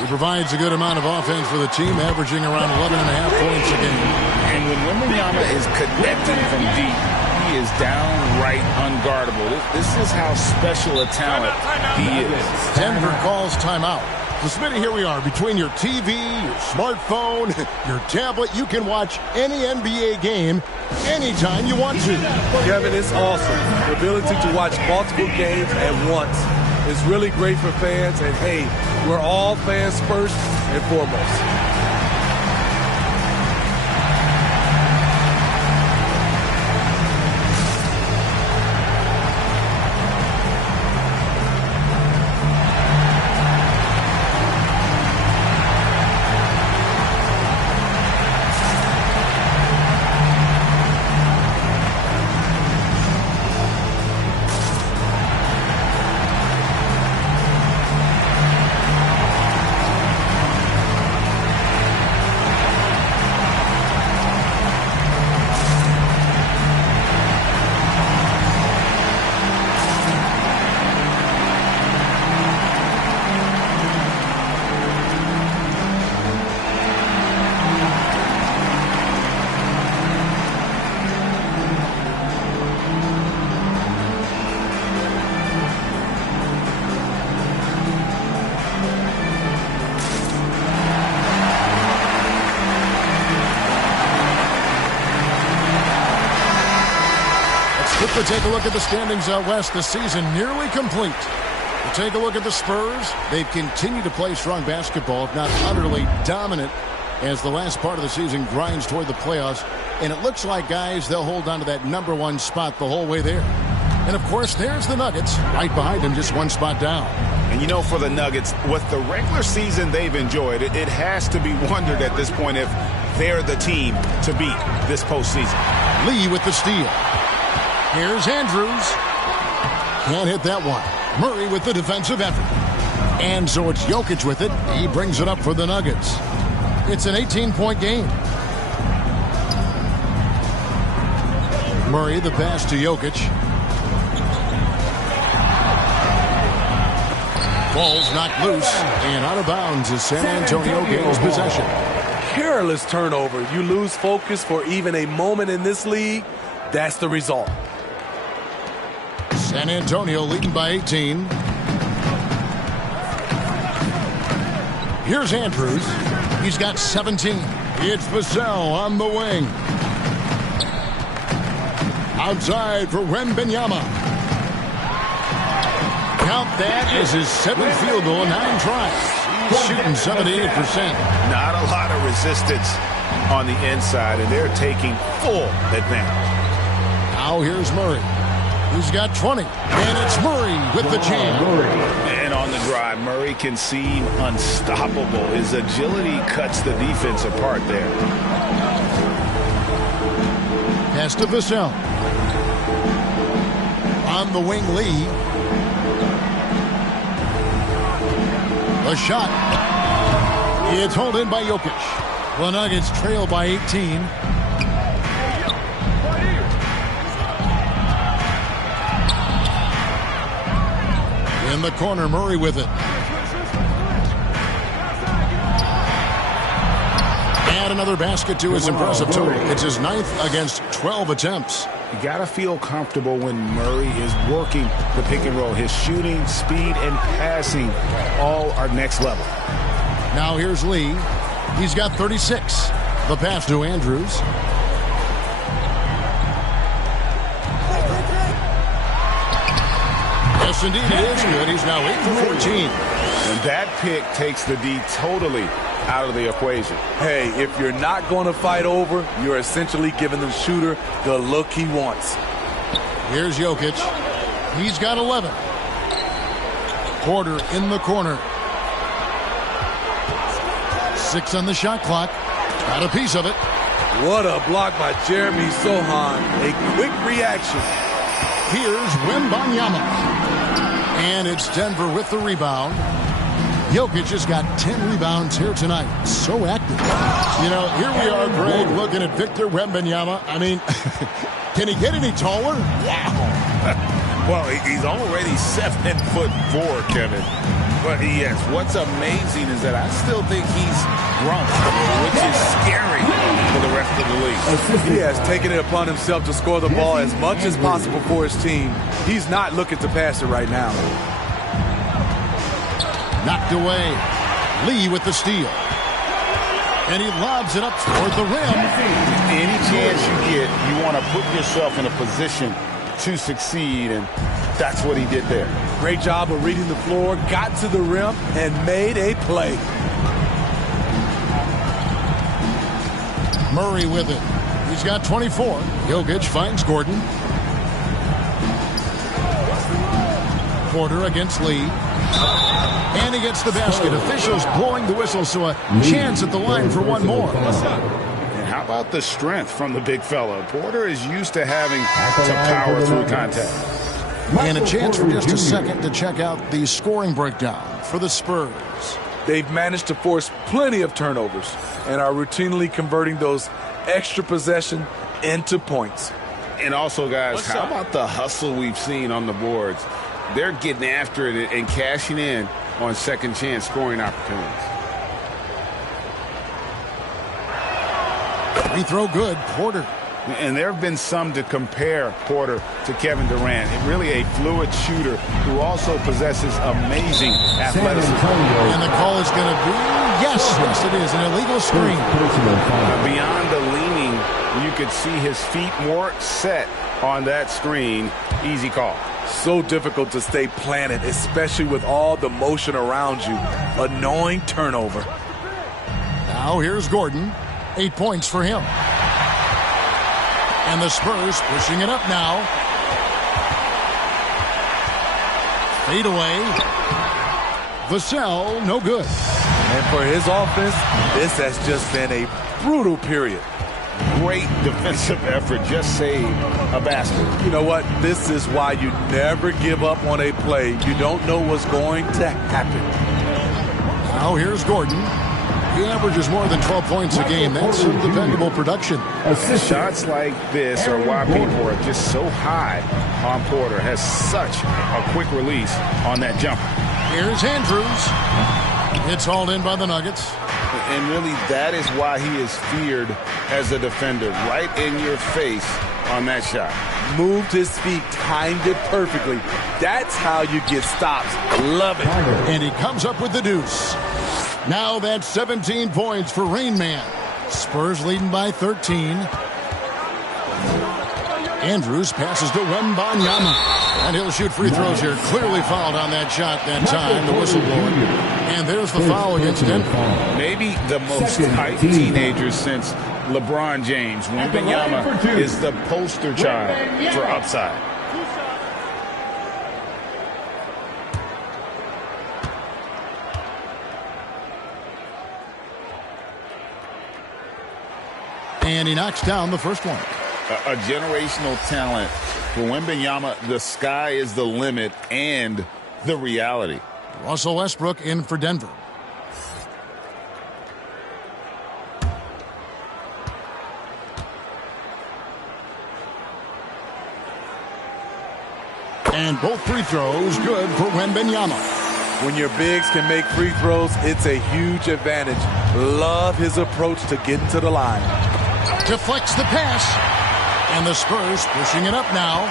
He provides a good amount of offense for the team, averaging around 11.5 points a game. And when Wembanyama is connecting from deep, he is downright unguardable. This is how special a talent he is. Denver calls timeout. So, Smitty, here we are. Between your TV, your smartphone, your tablet, you can watch any NBA game anytime you want to. Kevin, it's awesome. The ability to watch multiple games at once is really great for fans. And, hey, we're all fans first and foremost. We take a look at the standings out west. The season nearly complete. We take a look at the Spurs. They've continued to play strong basketball, if not utterly dominant, as the last part of the season grinds toward the playoffs. And it looks like, guys, they'll hold on to that #1 spot the whole way there. And, of course, there's the Nuggets right behind them, just one spot down. And, you know, for the Nuggets, with the regular season they've enjoyed, it has to be wondered at this point if they're the team to beat this postseason. Lee with the steal. Here's Andrews. Can't hit that one. Murray with the defensive effort. And so it's Jokic with it. He brings it up for the Nuggets. It's an 18-point game. Murray, the pass to Jokic. Ball's knocked loose and out of bounds as San Antonio gains possession. Careless turnover. You lose focus for even a moment in this league. That's the result. San Antonio leading by 18. Here's Andrews. He's got 17. It's Vassell on the wing. Outside for Wembanyama. Count that as his 7th field goal, 9 tries. He's shooting 78%. Not a lot of resistance on the inside, and they're taking full advantage. Now here's Murray. He's got 20, and it's Murray with the jam. And on the drive, Murray can seem unstoppable. His agility cuts the defense apart there. Pass to Vassell. On the wing, Lee. A shot. It's hauled in by Jokic. The Nuggets trail by 18. In the corner, Murray with it. And another basket to his impressive total. It's his 9th against 12 attempts. You got to feel comfortable when Murray is working the pick and roll. His shooting, speed, and passing all are next level. Now here's Lee. He's got 36. The pass to Andrews. Yes, indeed, it is good. He's now 8 for 14. And that pick takes the D totally out of the equation. Hey, if you're not going to fight over, you're essentially giving the shooter the look he wants. Here's Jokic. He's got 11. Porter in the corner. 6 on the shot clock. Got a piece of it. What a block by Jeremy Sohan. A quick reaction. Here's Wembanyama. And it's Denver with the rebound. Jokic has got 10 rebounds here tonight. So active. You know, here we are, Greg, looking at Victor Wembanyama. I mean, can he get any taller? Wow. Well, he's already 7'4", Kevin. But yes, what's amazing is that I still think he's grown, which is scary for the rest of the league. He has taken it upon himself to score the ball as much as possible for his team. He's not looking to pass it right now. Knocked away. Lee with the steal. And he lobs it up toward the rim. Any chance you get, you want to put yourself in a position to succeed, and that's what he did there. Great job of reading the floor, got to the rim, and made a play. Murray with it. He's got 24. Jokic finds Gordon. Porter against Lee. And he gets the basket. Officials blowing the whistle, so a chance at the line for one more. And how about the strength from the big fella? Porter is used to having to power through contact. And a chance for just a second to check out the scoring breakdown for the Spurs. They've managed to force plenty of turnovers and are routinely converting those extra possession into points. And also, guys, how about the hustle we've seen on the boards? They're getting after it and cashing in on second chance scoring opportunities. Free throw good, Porter. And there have been some to compare Porter to Kevin Durant. Really a fluid shooter who also possesses amazing athleticism. And the call is going to be, yes, it is, an illegal screen. Beyond the leaning, you could see his feet more set on that screen. Easy call. So difficult to stay planted, especially with all the motion around you. Annoying turnover. Now here's Gordon. 8 points for him. And the Spurs pushing it up now. Fade away. Vassell, no good. And for his offense, this has just been a brutal period. Great defensive effort. Just saved a basket. You know what? This is why you never give up on a play. You don't know what's going to happen. Now here's Gordon. He averages more than 12 points a game. That's some dependable production. Shots like this are why people are just so high on Porter. Has such a quick release on that jumper. Here's Andrews. It's hauled in by the Nuggets. And really, that is why he is feared as a defender. Right in your face on that shot. Moved his feet, timed it perfectly. That's how you get stops. Love it. And he comes up with the deuce. Now that's 17 points for Rain Man. Spurs leading by 13. Andrews passes to Wembanyama. And he'll shoot free throws here. Clearly fouled on that shot that time, the whistle blowing. And there's the foul against Denver. Maybe the most hyped teenager since LeBron James. Wembanyama is the poster child for upside. And he knocks down the first one. A generational talent. For Wembanyama, the sky is the limit and the reality. Russell Westbrook in for Denver. And both free throws good for Wembanyama. When your bigs can make free throws, it's a huge advantage. Love his approach to getting to the line. Deflects the pass. And the Spurs pushing it up now.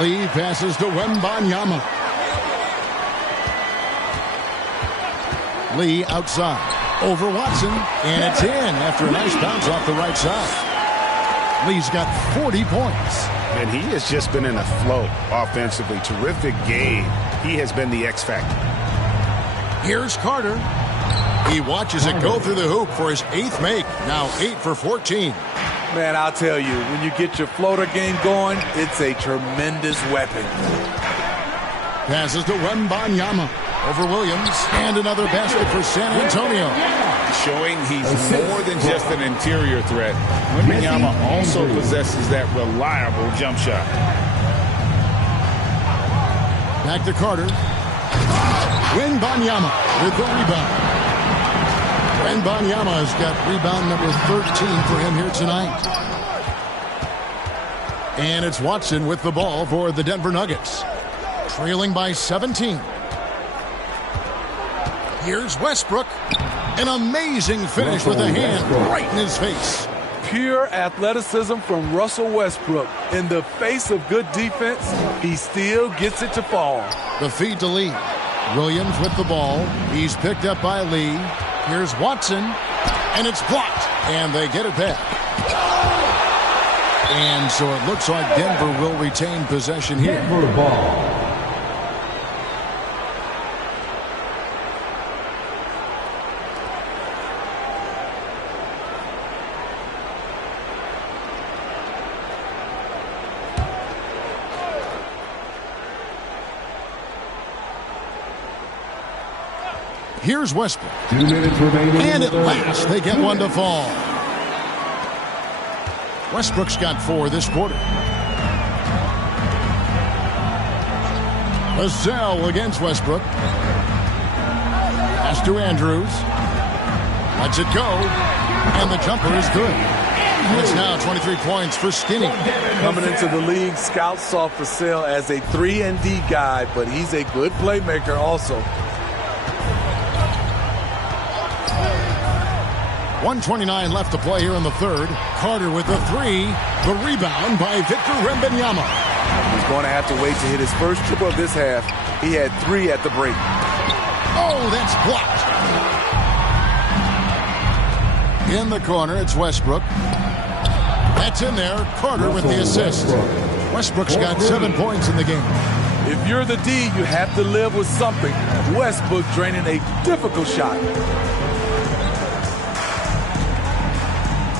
Lee passes to Wembanyama. Lee outside. Over Watson. And it's in after a nice bounce off the right side. Lee's got 40 points. And he has just been in a flow offensively. Terrific game. He has been the X factor. Here's Carter. He watches it go through the hoop for his 8th make. Now 8 for 14. Man, I'll tell you, when you get your floater game going, it's a tremendous weapon. Passes to Wembanyama. Over Williams. And another basket for San Antonio. Showing he's more than just an interior threat. Wembanyama also possesses that reliable jump shot. Back to Carter. Wembanyama with the rebound. Wembanyama has got rebound number 13 for him here tonight. And it's Watson with the ball for the Denver Nuggets. Trailing by 17. Here's Westbrook. An amazing finish with a hand right in his face. Pure athleticism from Russell Westbrook. In the face of good defense, he still gets it to fall. The feed to Lee. Williams with the ball. He's picked up by Lee. Here's Watson, and it's blocked, and they get it back. And so it looks like Denver will retain possession here. Denver ball. Here's Westbrook. 2 minutes remaining. And at last, they get one to fall. Westbrook's got 4 this quarter. Vassell against Westbrook. Pass to Andrews. Lets it go. And the jumper is good. It's now 23 points for Skinny. Coming into the league, scouts saw Vassell as a 3-and-D guy, but he's a good playmaker also. 1:29 left to play here in the third. Carter with the 3. The rebound by Victor Wembanyama. He's going to have to wait to hit his first triple of this half. He had 3 at the break. Oh, that's blocked. In the corner, it's Westbrook. That's in there. Carter with the assist. Westbrook's got 7 points in the game. If you're the D, you have to live with something. Westbrook draining a difficult shot.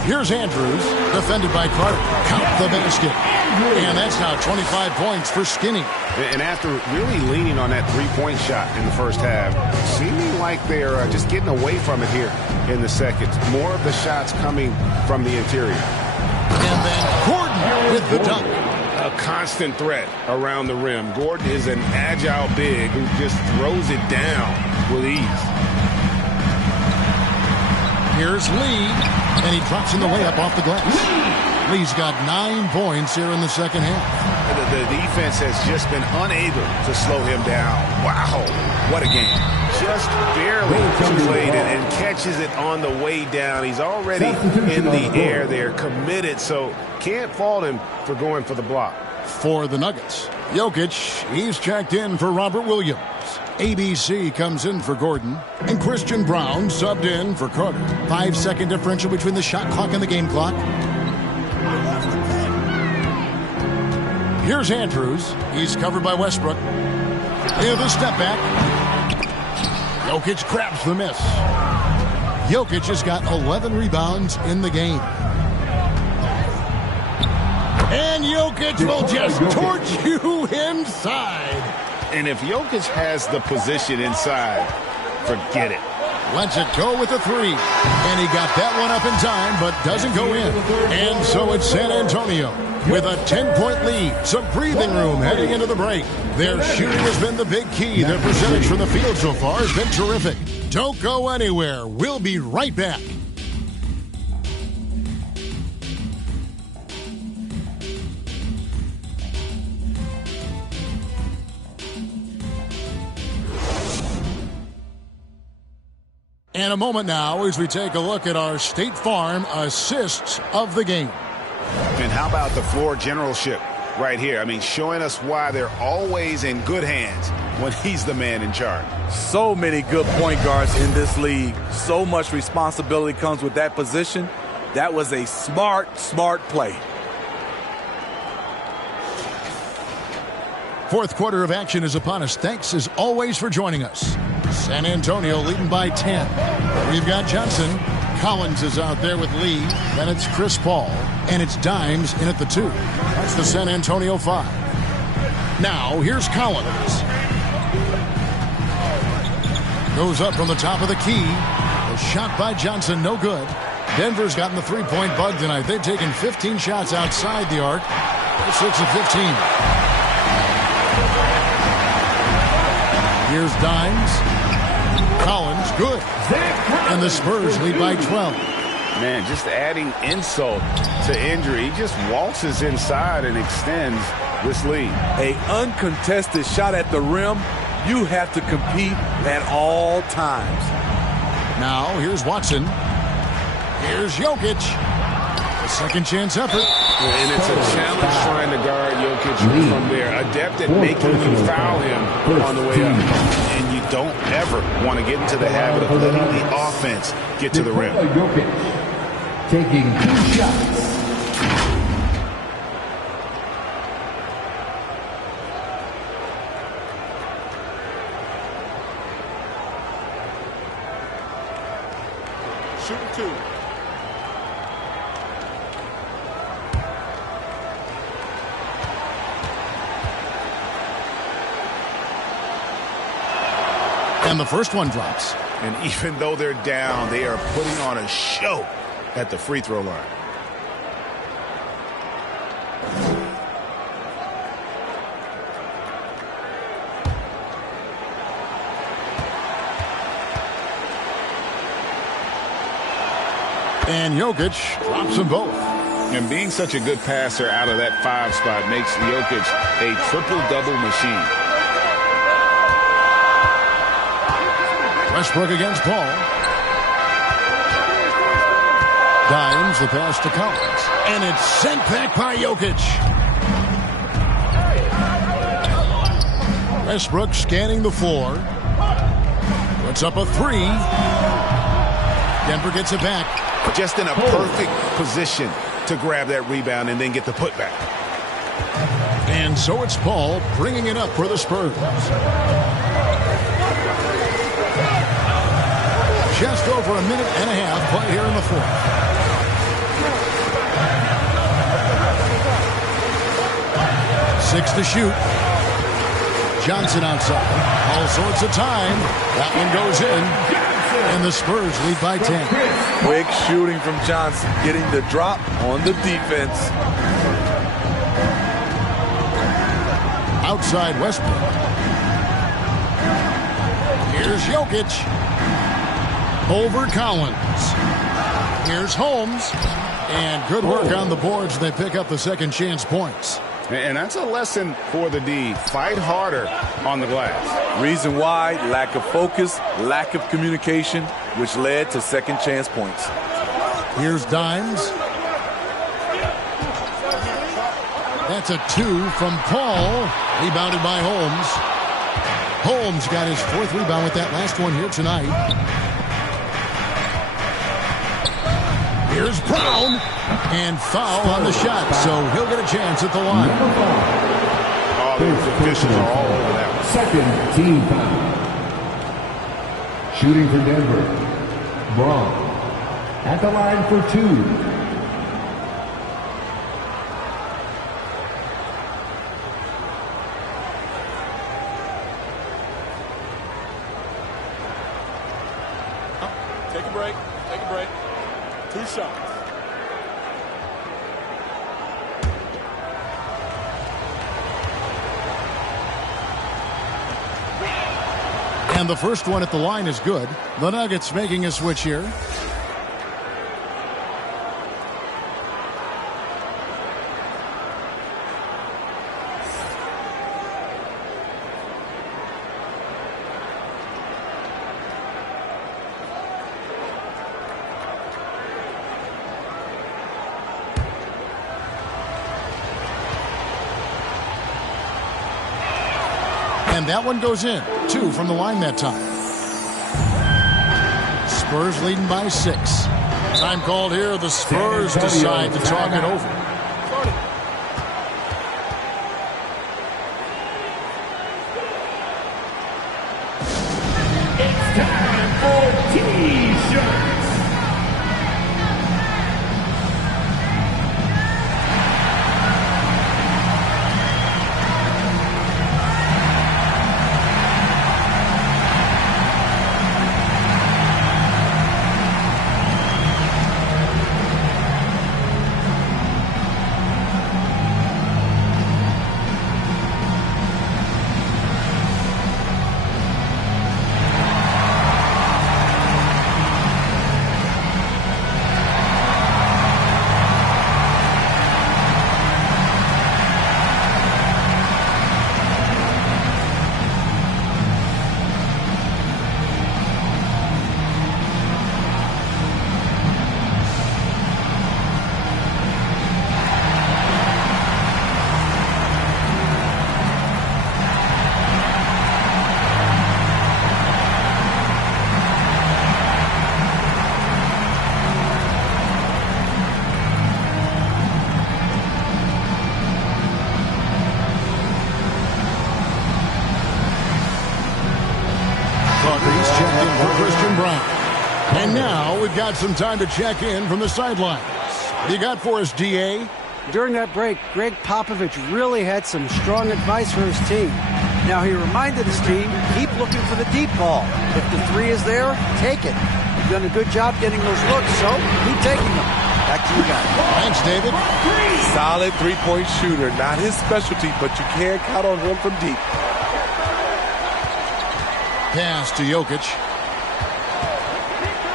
Here's Andrews, defended by Carter. Count the basket. And that's now 25 points for Skinny. And after really leaning on that three-point shot in the first half, seeming like they're just getting away from it here in the second. More of the shots coming from the interior. And then Gordon with the dunk. A constant threat around the rim. Gordon is an agile big who just throws it down with ease. Here's Lee, and he drops in the layup off the glass. Lee's got 9 points here in the second half. The defense has just been unable to slow him down. Wow, what a game. Just barely too late and catches it on the way down. He's already in the air there, committed, so can't fault him for going for the block. For the Nuggets, Jokic, he's checked in for Robert Williams. ABC comes in for Gordon. And Christian Brown subbed in for Carter. 5-second differential between the shot clock and the game clock. Here's Andrews. He's covered by Westbrook. Here's the step back. Jokic grabs the miss. Jokic has got 11 rebounds in the game. And Jokic will just torch you inside. And if Jokic has the position inside, forget it. Lets it go with a three. And he got that one up in time, but doesn't go in. And so it's San Antonio with a 10-point lead. Some breathing room heading into the break. Their shooting has been the big key. Their percentage from the field so far has been terrific. Don't go anywhere. We'll be right back. And a moment now as we take a look at our State Farm assists of the game. And how about the floor generalship right here? I mean, showing us why they're always in good hands when he's the man in charge. So many good point guards in this league. So much responsibility comes with that position. That was a smart play. Fourth quarter of action is upon us. Thanks as always for joining us. San Antonio leading by 10. We've got Johnson. Collins is out there with Lee. Then it's Chris Paul. And it's Dimes in at the 2. That's the San Antonio 5. Now, here's Collins. Goes up from the top of the key. A shot by Johnson, no good. Denver's gotten the three-point bug tonight. They've taken 15 shots outside the arc. They're 6 of 15. Here's Dimes. Collins, good. And the Spurs lead by 12. Man, just adding insult to injury. He just waltzes inside and extends this lead. An uncontested shot at the rim. You have to compete at all times. Now, here's Watson. Here's Jokic. A second chance effort. And it's a challenge trying to guard Jokic from there. Adept at making you foul him on the way up. And you don't ever want to get into the habit of letting the offense get to the rim. Jokic taking 2 shots. Shooting 2. And the first one drops. And even though they're down, they are putting on a show at the free throw line. And Jokic drops them both. And being such a good passer out of that 5 spot makes Jokic a triple-double machine. Westbrook against Paul. Dimes the pass to Collins. And it's sent back by Jokic. Westbrook scanning the floor. Puts up a 3. Denver gets it back. Just in a perfect position to grab that rebound and then get the putback. And so it's Paul bringing it up for the Spurs. Just over a minute and a half play here in the fourth. Six to shoot. Johnson outside. All sorts of time. That one goes in. And the Spurs lead by 10. Quick shooting from Johnson, getting the drop on the defense. Outside Westbrook. Here's Jokic. Over Collins. Here's Holmes. And good work on the boards. They pick up the second chance points. And that's a lesson for the D. Fight harder on the glass. Reason why, lack of focus, lack of communication, which led to second chance points. Here's Dimes. That's a 2 from Paul. Rebounded by Holmes. Holmes got his fourth rebound with that last one here tonight. Here's Brown. And foul on the shot, so he'll get a chance at the line. Oh, the officials are all over that one. Second team foul. Shooting for Denver. Braun at the line for 2. Take a break. Take a break. 2 shots. And the first one at the line is good. The Nuggets making a switch here. And that one goes in. 2 from the line that time. Spurs leading by 6. Time called here. The Spurs decide to talk it over. It's time for T-shirts. And now we've got some time to check in from the sidelines. You got for us, D.A.? During that break, Greg Popovich really had some strong advice for his team. Now he reminded his team, keep looking for the deep ball. If the 3 is there, take it. You've done a good job getting those looks, so keep taking them. Back to you guys. Thanks, David. Solid three-point shooter. Not his specialty, but you can count on him from deep. Pass to Jokic.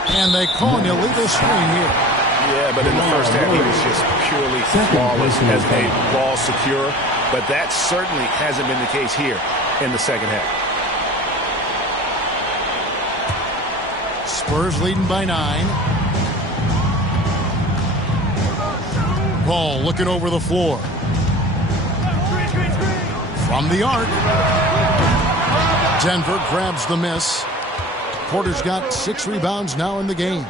And they call an illegal screen here. Yeah, but in the first half, he was just purely flawless as a ball secure. But that certainly hasn't been the case here in the second half. Spurs leading by 9. Ball looking over the floor. From the arc. Denver grabs the miss. Porter's got 6 rebounds now in the game.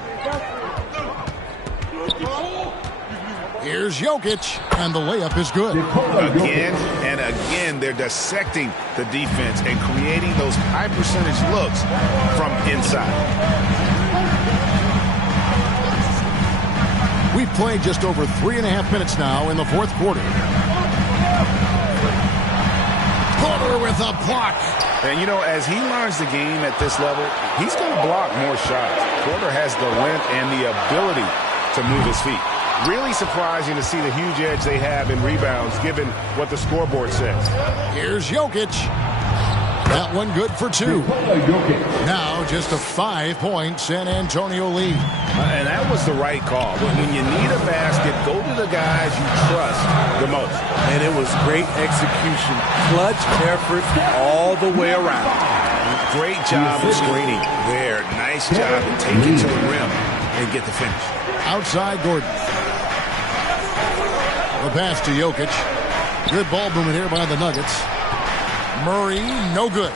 Here's Jokic, and the layup is good. Again and again, they're dissecting the defense and creating those high percentage looks from inside. We've played just over 3.5 minutes now in the fourth quarter. Porter with a block. And, you know, as he learns the game at this level, he's going to block more shots. Porter has the length and the ability to move his feet. Really surprising to see the huge edge they have in rebounds, given what the scoreboard says. Here's Jokic. That one good for 2. Now just a 5-point San Antonio lead. And that was the right call. When you need a basket, go to the guys you trust the most. And it was great execution. Clutch effort all the way around. Great job of screening there. Nice job to take it to the rim and get the finish. Outside Gordon. The pass to Jokic. Good ball movement here by the Nuggets. Murray, no good.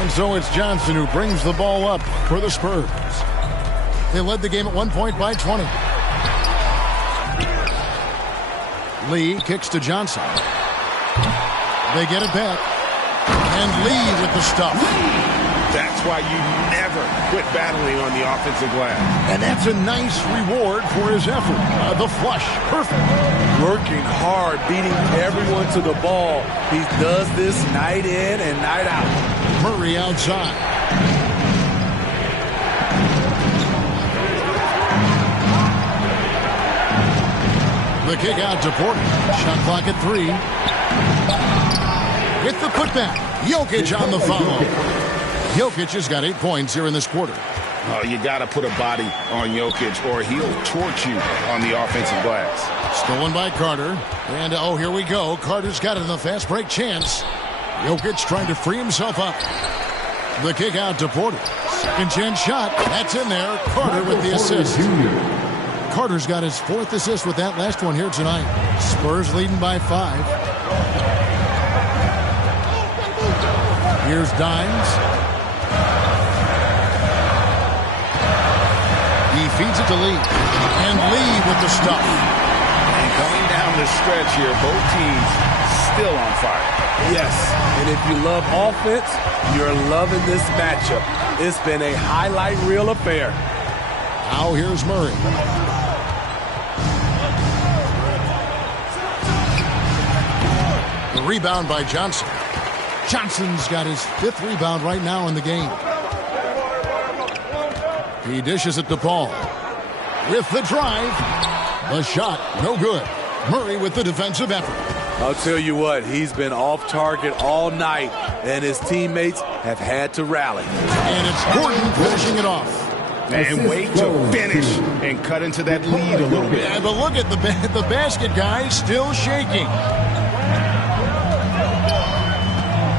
And so it's Johnson who brings the ball up for the Spurs. They led the game at 1 point by 20. Lee kicks to Johnson. They get it back. And Lee with the stuff. That's why you never quit battling on the offensive glass. And that's a nice reward for his effort. The flush, perfect. Working hard, beating everyone to the ball. He does this night in and night out. Murray outside. The kick out to Porter. Shot clock at 3. With the putback. Jokic on the follow. Jokic has got 8 points here in this quarter. Oh, you got to put a body on Jokic or he'll torch you on the offensive glass. Stolen by Carter. And, oh, here we go. Carter's got it in the fast break chance. Jokic trying to free himself up. The kick out to Porter. Second chance shot. That's in there. Carter with the assist. Carter's got his 4th assist with that last one here tonight. Spurs leading by 5. Here's Dimes. He feeds it to Lee. And Lee with the stuff. And coming down the stretch here, both teams still on fire. Yes, and if you love offense, you're loving this matchup. It's been a highlight reel affair. Now here's Murray. The rebound by Johnson. Johnson's got his 5th rebound right now in the game. He dishes it to Paul. With the drive. The shot, no good. Murray with the defensive effort. I'll tell you what, he's been off target all night, and his teammates have had to rally. And it's Gordon finishing it off. And wait to finish and cut into that lead a little bit. Yeah, but look at the basket guy still shaking.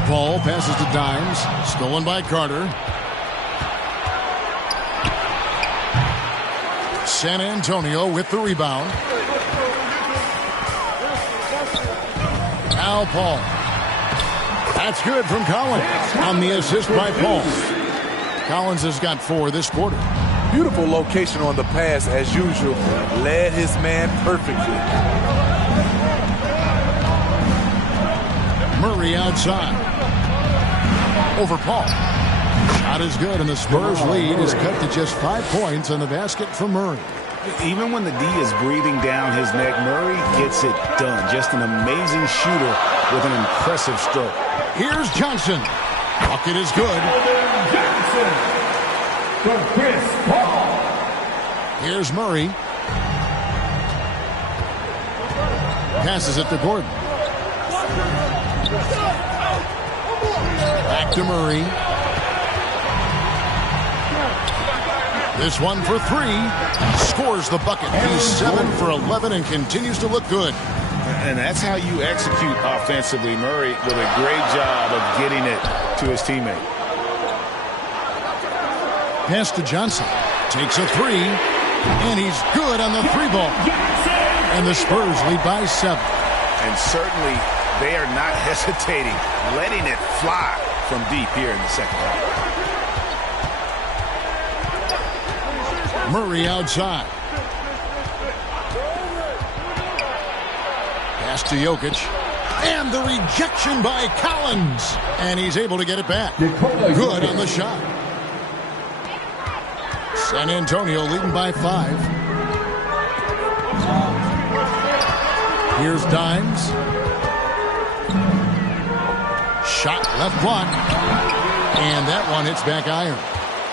Ball passes to Dimes. Stolen by Carter. San Antonio with the rebound. Al Paul. That's good from Collins on the assist by Paul. Collins has got 4 this quarter. Beautiful location on the pass as usual. Led his man perfectly. Murray outside. Over Paul. Shot is good, and the Spurs lead is cut to just 5 points on the basket from Murray. Even when the D is breathing down his neck, Murray gets it done. Just an amazing shooter with an impressive stroke. Here's Johnson. Bucket is good. Johnson from Chris Paul. Here's Murray. Passes it to Gordon. Back to Murray. This one for 3. Scores the bucket. He's 7 for 11 and continues to look good. And that's how you execute offensively. Murray with a great job of getting it to his teammate. Pass to Johnson. Takes a 3. And he's good on the 3-ball. And the Spurs lead by 7. And certainly they are not hesitating, letting it fly from deep here in the second half. Murray outside. Pass to Jokic. And the rejection by Collins. And he's able to get it back. Good on the shot. San Antonio leading by 5. Here's Dimes. Shot left block. And that one hits back iron.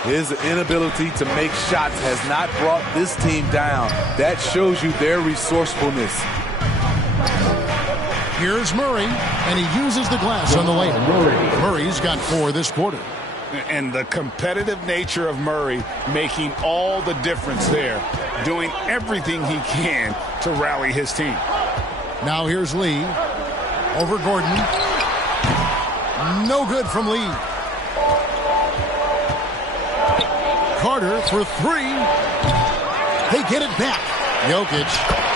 His inability to make shots has not brought this team down. That shows you their resourcefulness. Here's Murray, and he uses the glass on the way. Murray's got 4 this quarter. And the competitive nature of Murray making all the difference there, doing everything he can to rally his team. Now here's Lee. Over Gordon. No good from Lee. Carter for 3. They get it back. Jokic.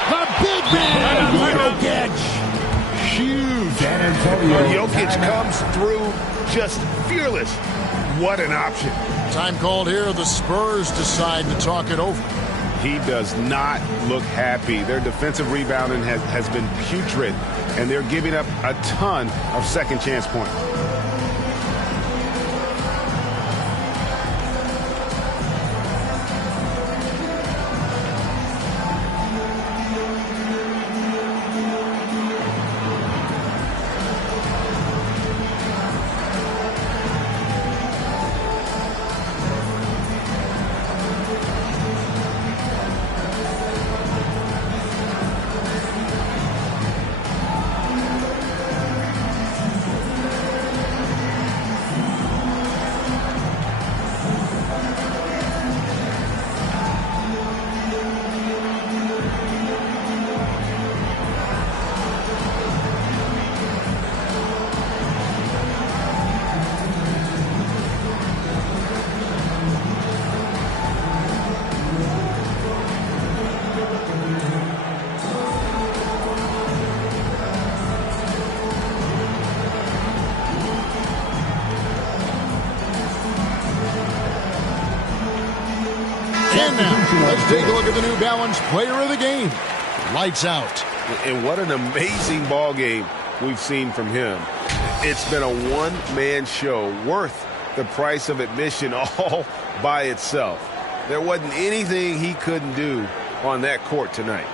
The big man. Jokic. Huge. Jokic comes through just fearless. What an option. Time called here. The Spurs decide to talk it over. He does not look happy. Their defensive rebounding has been putrid, and they're giving up a ton of second chance points. And now, let's take a look at the New Balance Player of the Game. Lights out. And what an amazing ball game we've seen from him. It's been a one-man show worth the price of admission all by itself. There wasn't anything he couldn't do on that court tonight.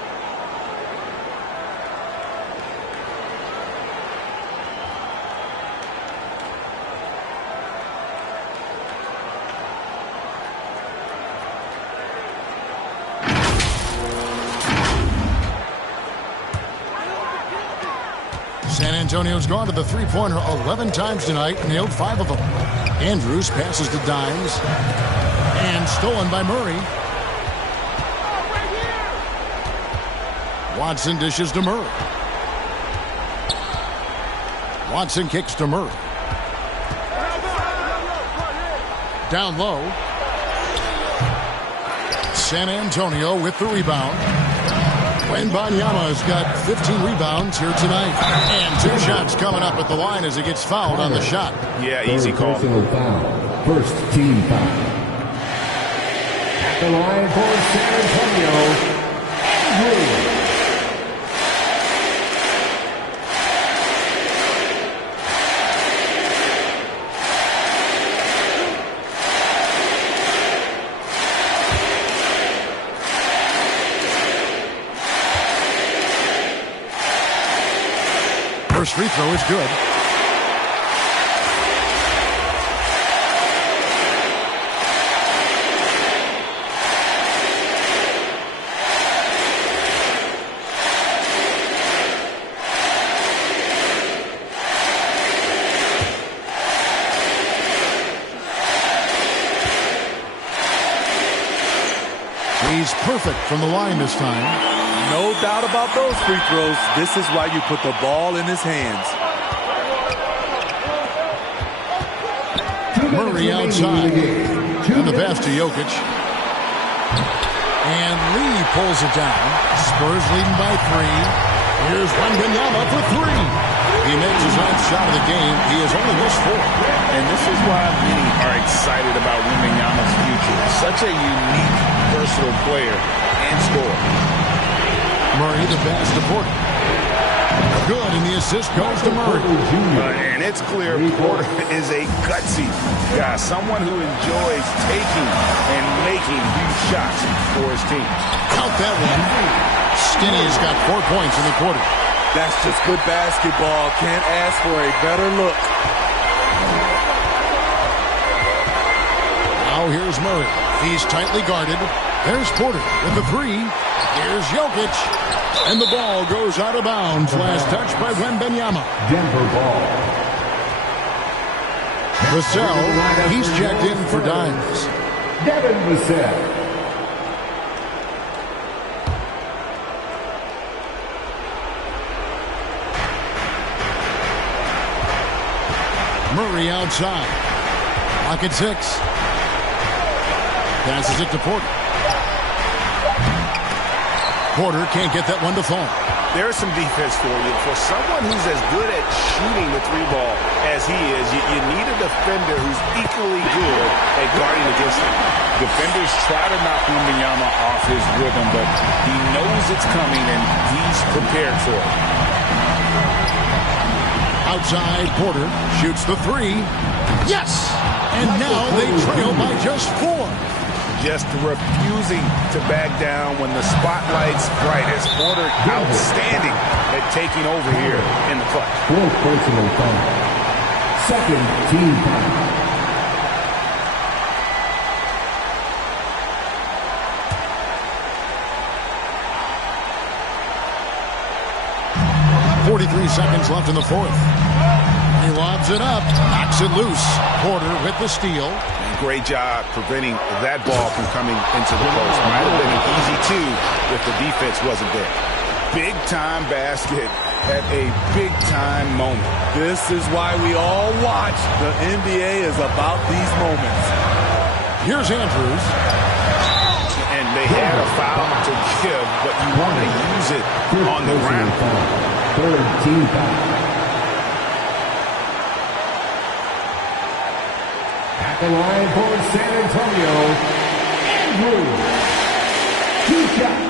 San Antonio's gone to the three-pointer 11 times tonight, nailed 5 of them. Andrews passes to Dimes. And stolen by Murray. Watson dishes to Murray. Watson kicks to Murray. Down low. San Antonio with the rebound. Wembanyama's got 15 rebounds here tonight. And 2 shots coming up at the line as he gets fouled on the shot. Yeah, easy call. First team foul. At the line for San Antonio, Andrews. First free throw is good. He's perfect from the line this time. No doubt about those free throws. This is why you put the ball in his hands. Murray outside. And the pass to Jokic. And Lee pulls it down. Spurs leading by 3. Here's Wembanyama for 3. He makes his own shot of the game. He has only missed 4. And this is why many are excited about Wembanyama's future. Such a unique, versatile player and scorer. Murray the pass to Porter. good, and the assist goes to Murray. And it's clear Porter is a gutsy guy, someone who enjoys taking and making huge shots for his team. Count that one. Skinny's got 4 points in the quarter. That's just good basketball. Can't ask for a better look. Now here's Murray. He's tightly guarded. There's Porter with the three. Here's Jokic. And the ball goes out of bounds. Last touch by Wembanyama. Denver ball. Vassell, he's checked in for Dimes. Devin Vassell. Murray outside. Lock at 6. Passes it to Porter. Porter can't get that one to fall. There's some defense for you. For someone who's as good at shooting the three ball as he is, you need a defender who's equally good at guarding against him. Defenders try to knock Wembanyama off his rhythm, but he knows it's coming and he's prepared for it. Outside, Porter shoots the three. Yes! And now they trail by just 4. Just refusing to back down when the spotlight's brightest. Porter outstanding at taking over here in the clutch. 4th personal foul. 2nd team foul. Seconds left in the 4th. He lobs it up, knocks it loose. Porter with the steal. And great job preventing that ball from coming into the post. Might have been an easy 2 if the defense wasn't there. Big time basket at a big time moment. This is why we all watch. The NBA is about these moments. Here's Andrews. And they had a foul to give, but you want to use it on the ground. 3rd team foul. At the line for San Antonio, Andrews. 2 shots.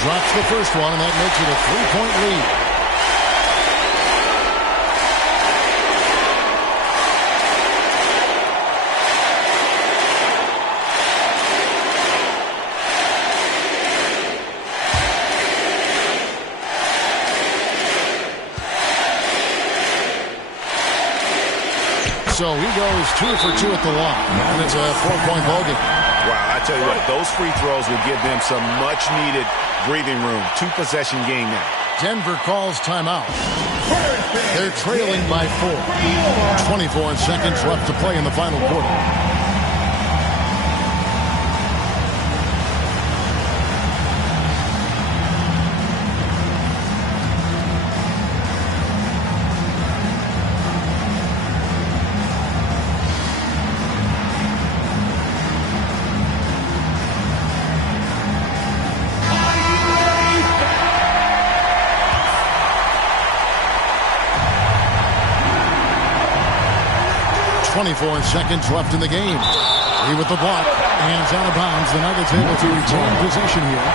Drops the first one, and that makes it a 3-point lead. So he goes 2 for 2 at the line, and it's a 4-point ball game. Wow, I tell you what, those free throws will give them some much-needed breathing room. 2-possession game now. Denver calls timeout. They're trailing by 4. 24 seconds left to play in the final quarter. Seconds left in the game. He with the block. Hands out of bounds. The Nuggets able to retain possession here.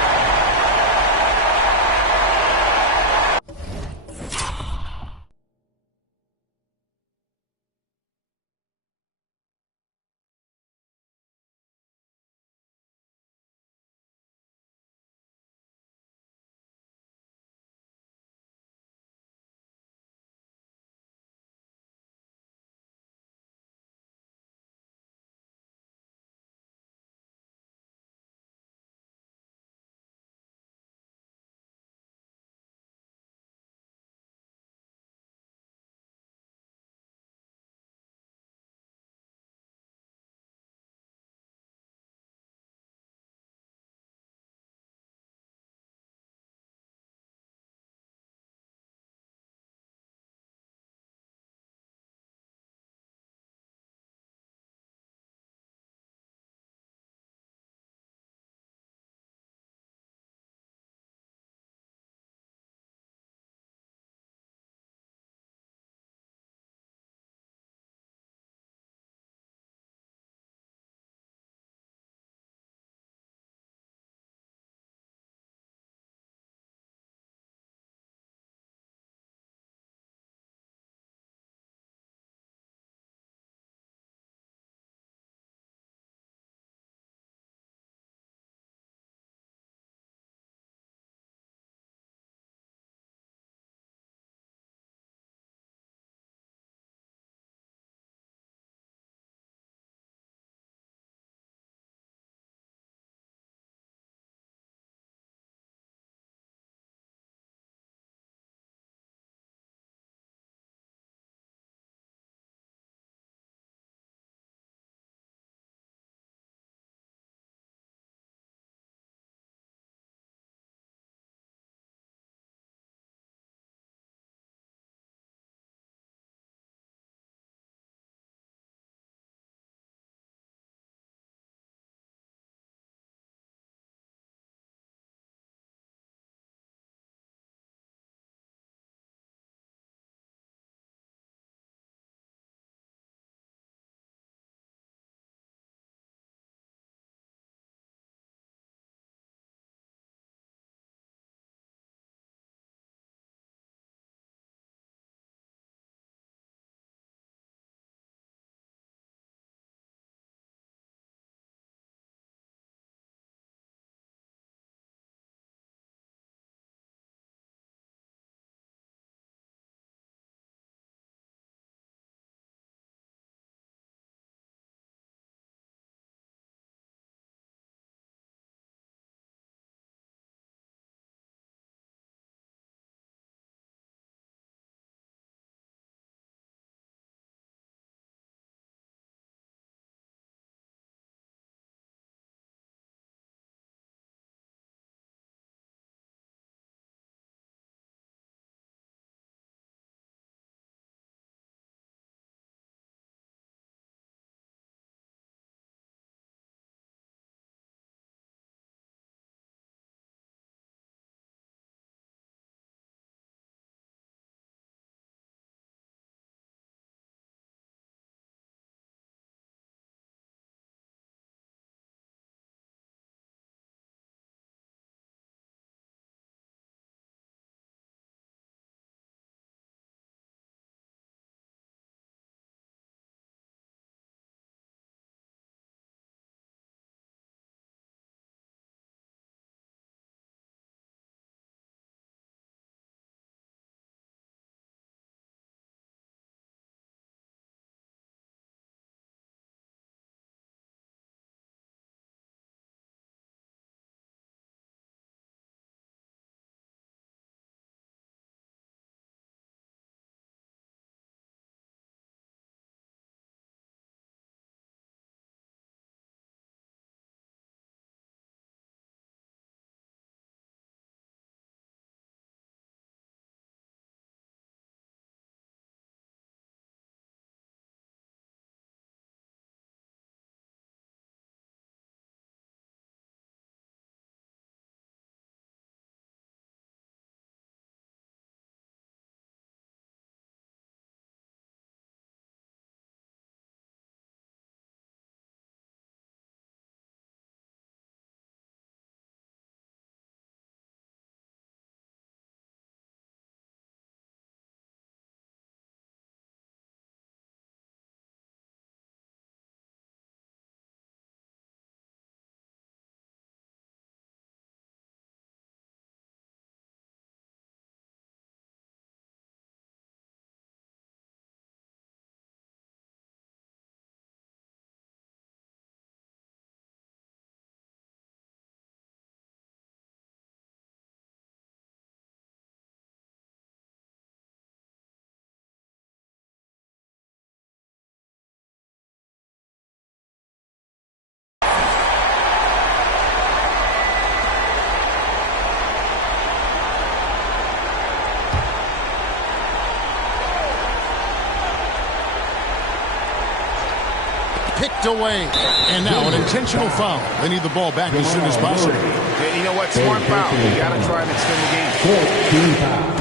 picked away. And now an intentional foul. They need the ball back as soon as possible. Yeah, you know what? Smart foul. You got to try and extend the game. 14 foul.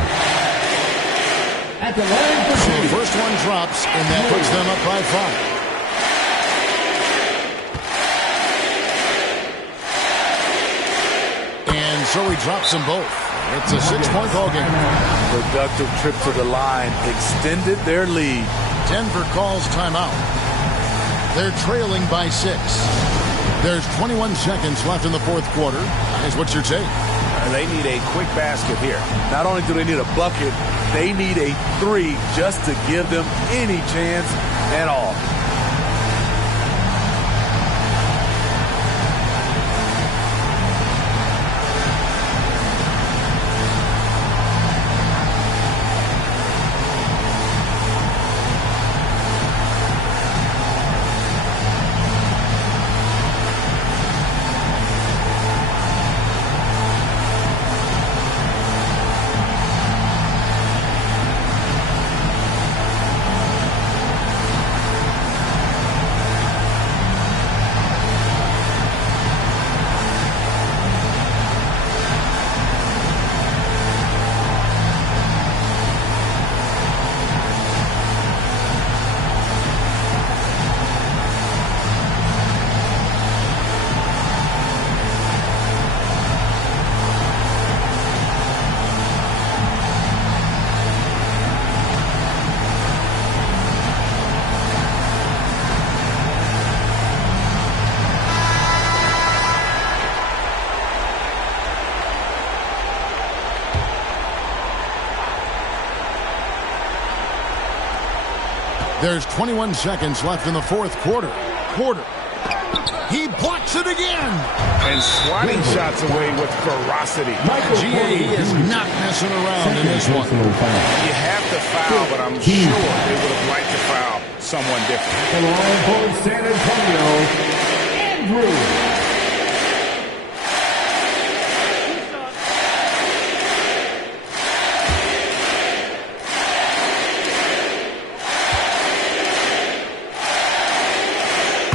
At the line for so the first one drops, and that puts them up by 5. And so he drops them both. It's a 6-point ball game. Productive trip to the line extended their lead. Denver calls timeout. They're trailing by 6. There's 21 seconds left in the fourth quarter. Guys, what's your take? They need a quick basket here. Not only do they need a bucket, they need a 3 just to give them any chance at all. There's 21 seconds left in the fourth quarter. He blocks it again. And swatting shots away with ferocity. GA is not messing around in this one. You have to foul, but I'm sure they would have liked to foul someone different. The line for San Antonio, Andrew.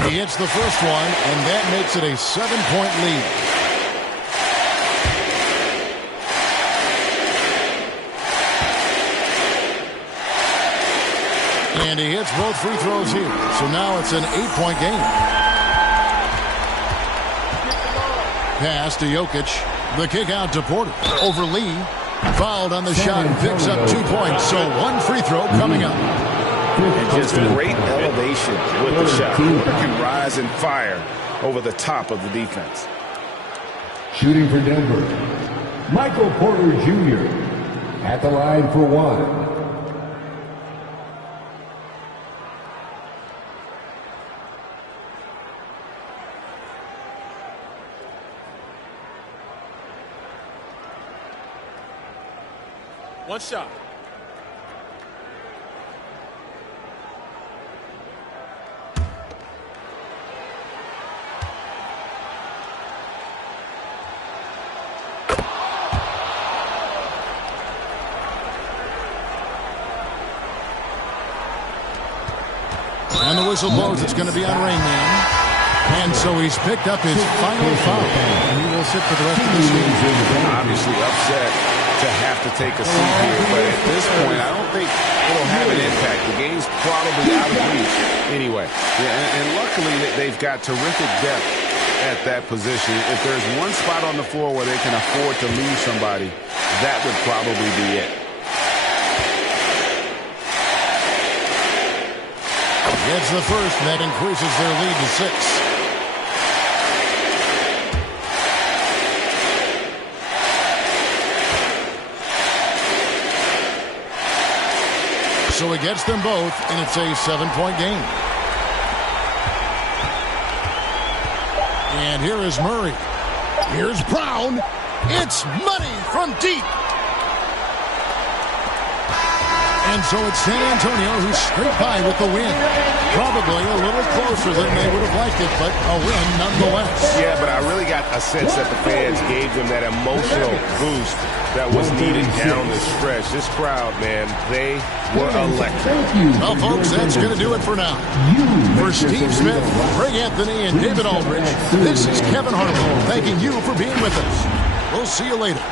He hits the first one, and that makes it a 7-point lead. And he hits both free throws here. So now it's an 8-point game. Pass to Jokic. The kick out to Porter. Over Lee. Fouled on the shot. Picks up 2 points. So 1 free throw coming up. And just great elevation with the shot. Porter can rise and fire over the top of the defense. Shooting for Denver, Michael Porter Jr. at the line for 1. One shot. And the whistle blows. It's going to be on Rain Man. And so he's picked up his final foul. And he will sit for the rest of the season. Obviously upset to have to take a seat here. But at this point, I don't think it'll have an impact. The game's probably out of reach anyway. Yeah, and luckily they've got terrific depth at that position. If there's one spot on the floor where they can afford to lose somebody, that would probably be it. Gets the first, and that increases their lead to 6. So he gets them both, and it's a 7-point game. And here is Murray. Here's Brown. It's money from deep. And so it's San Antonio who scraped by with the win. Probably a little closer than they would have liked it, but a win nonetheless. Yeah, but I really got a sense that the fans gave them that emotional boost that was needed down the stretch. This crowd, man, they were electric. Well, folks, that's going to do it for now. For Steve Smith, Greg Anthony, and David Aldridge, this is Kevin Harlan thanking you for being with us. We'll see you later.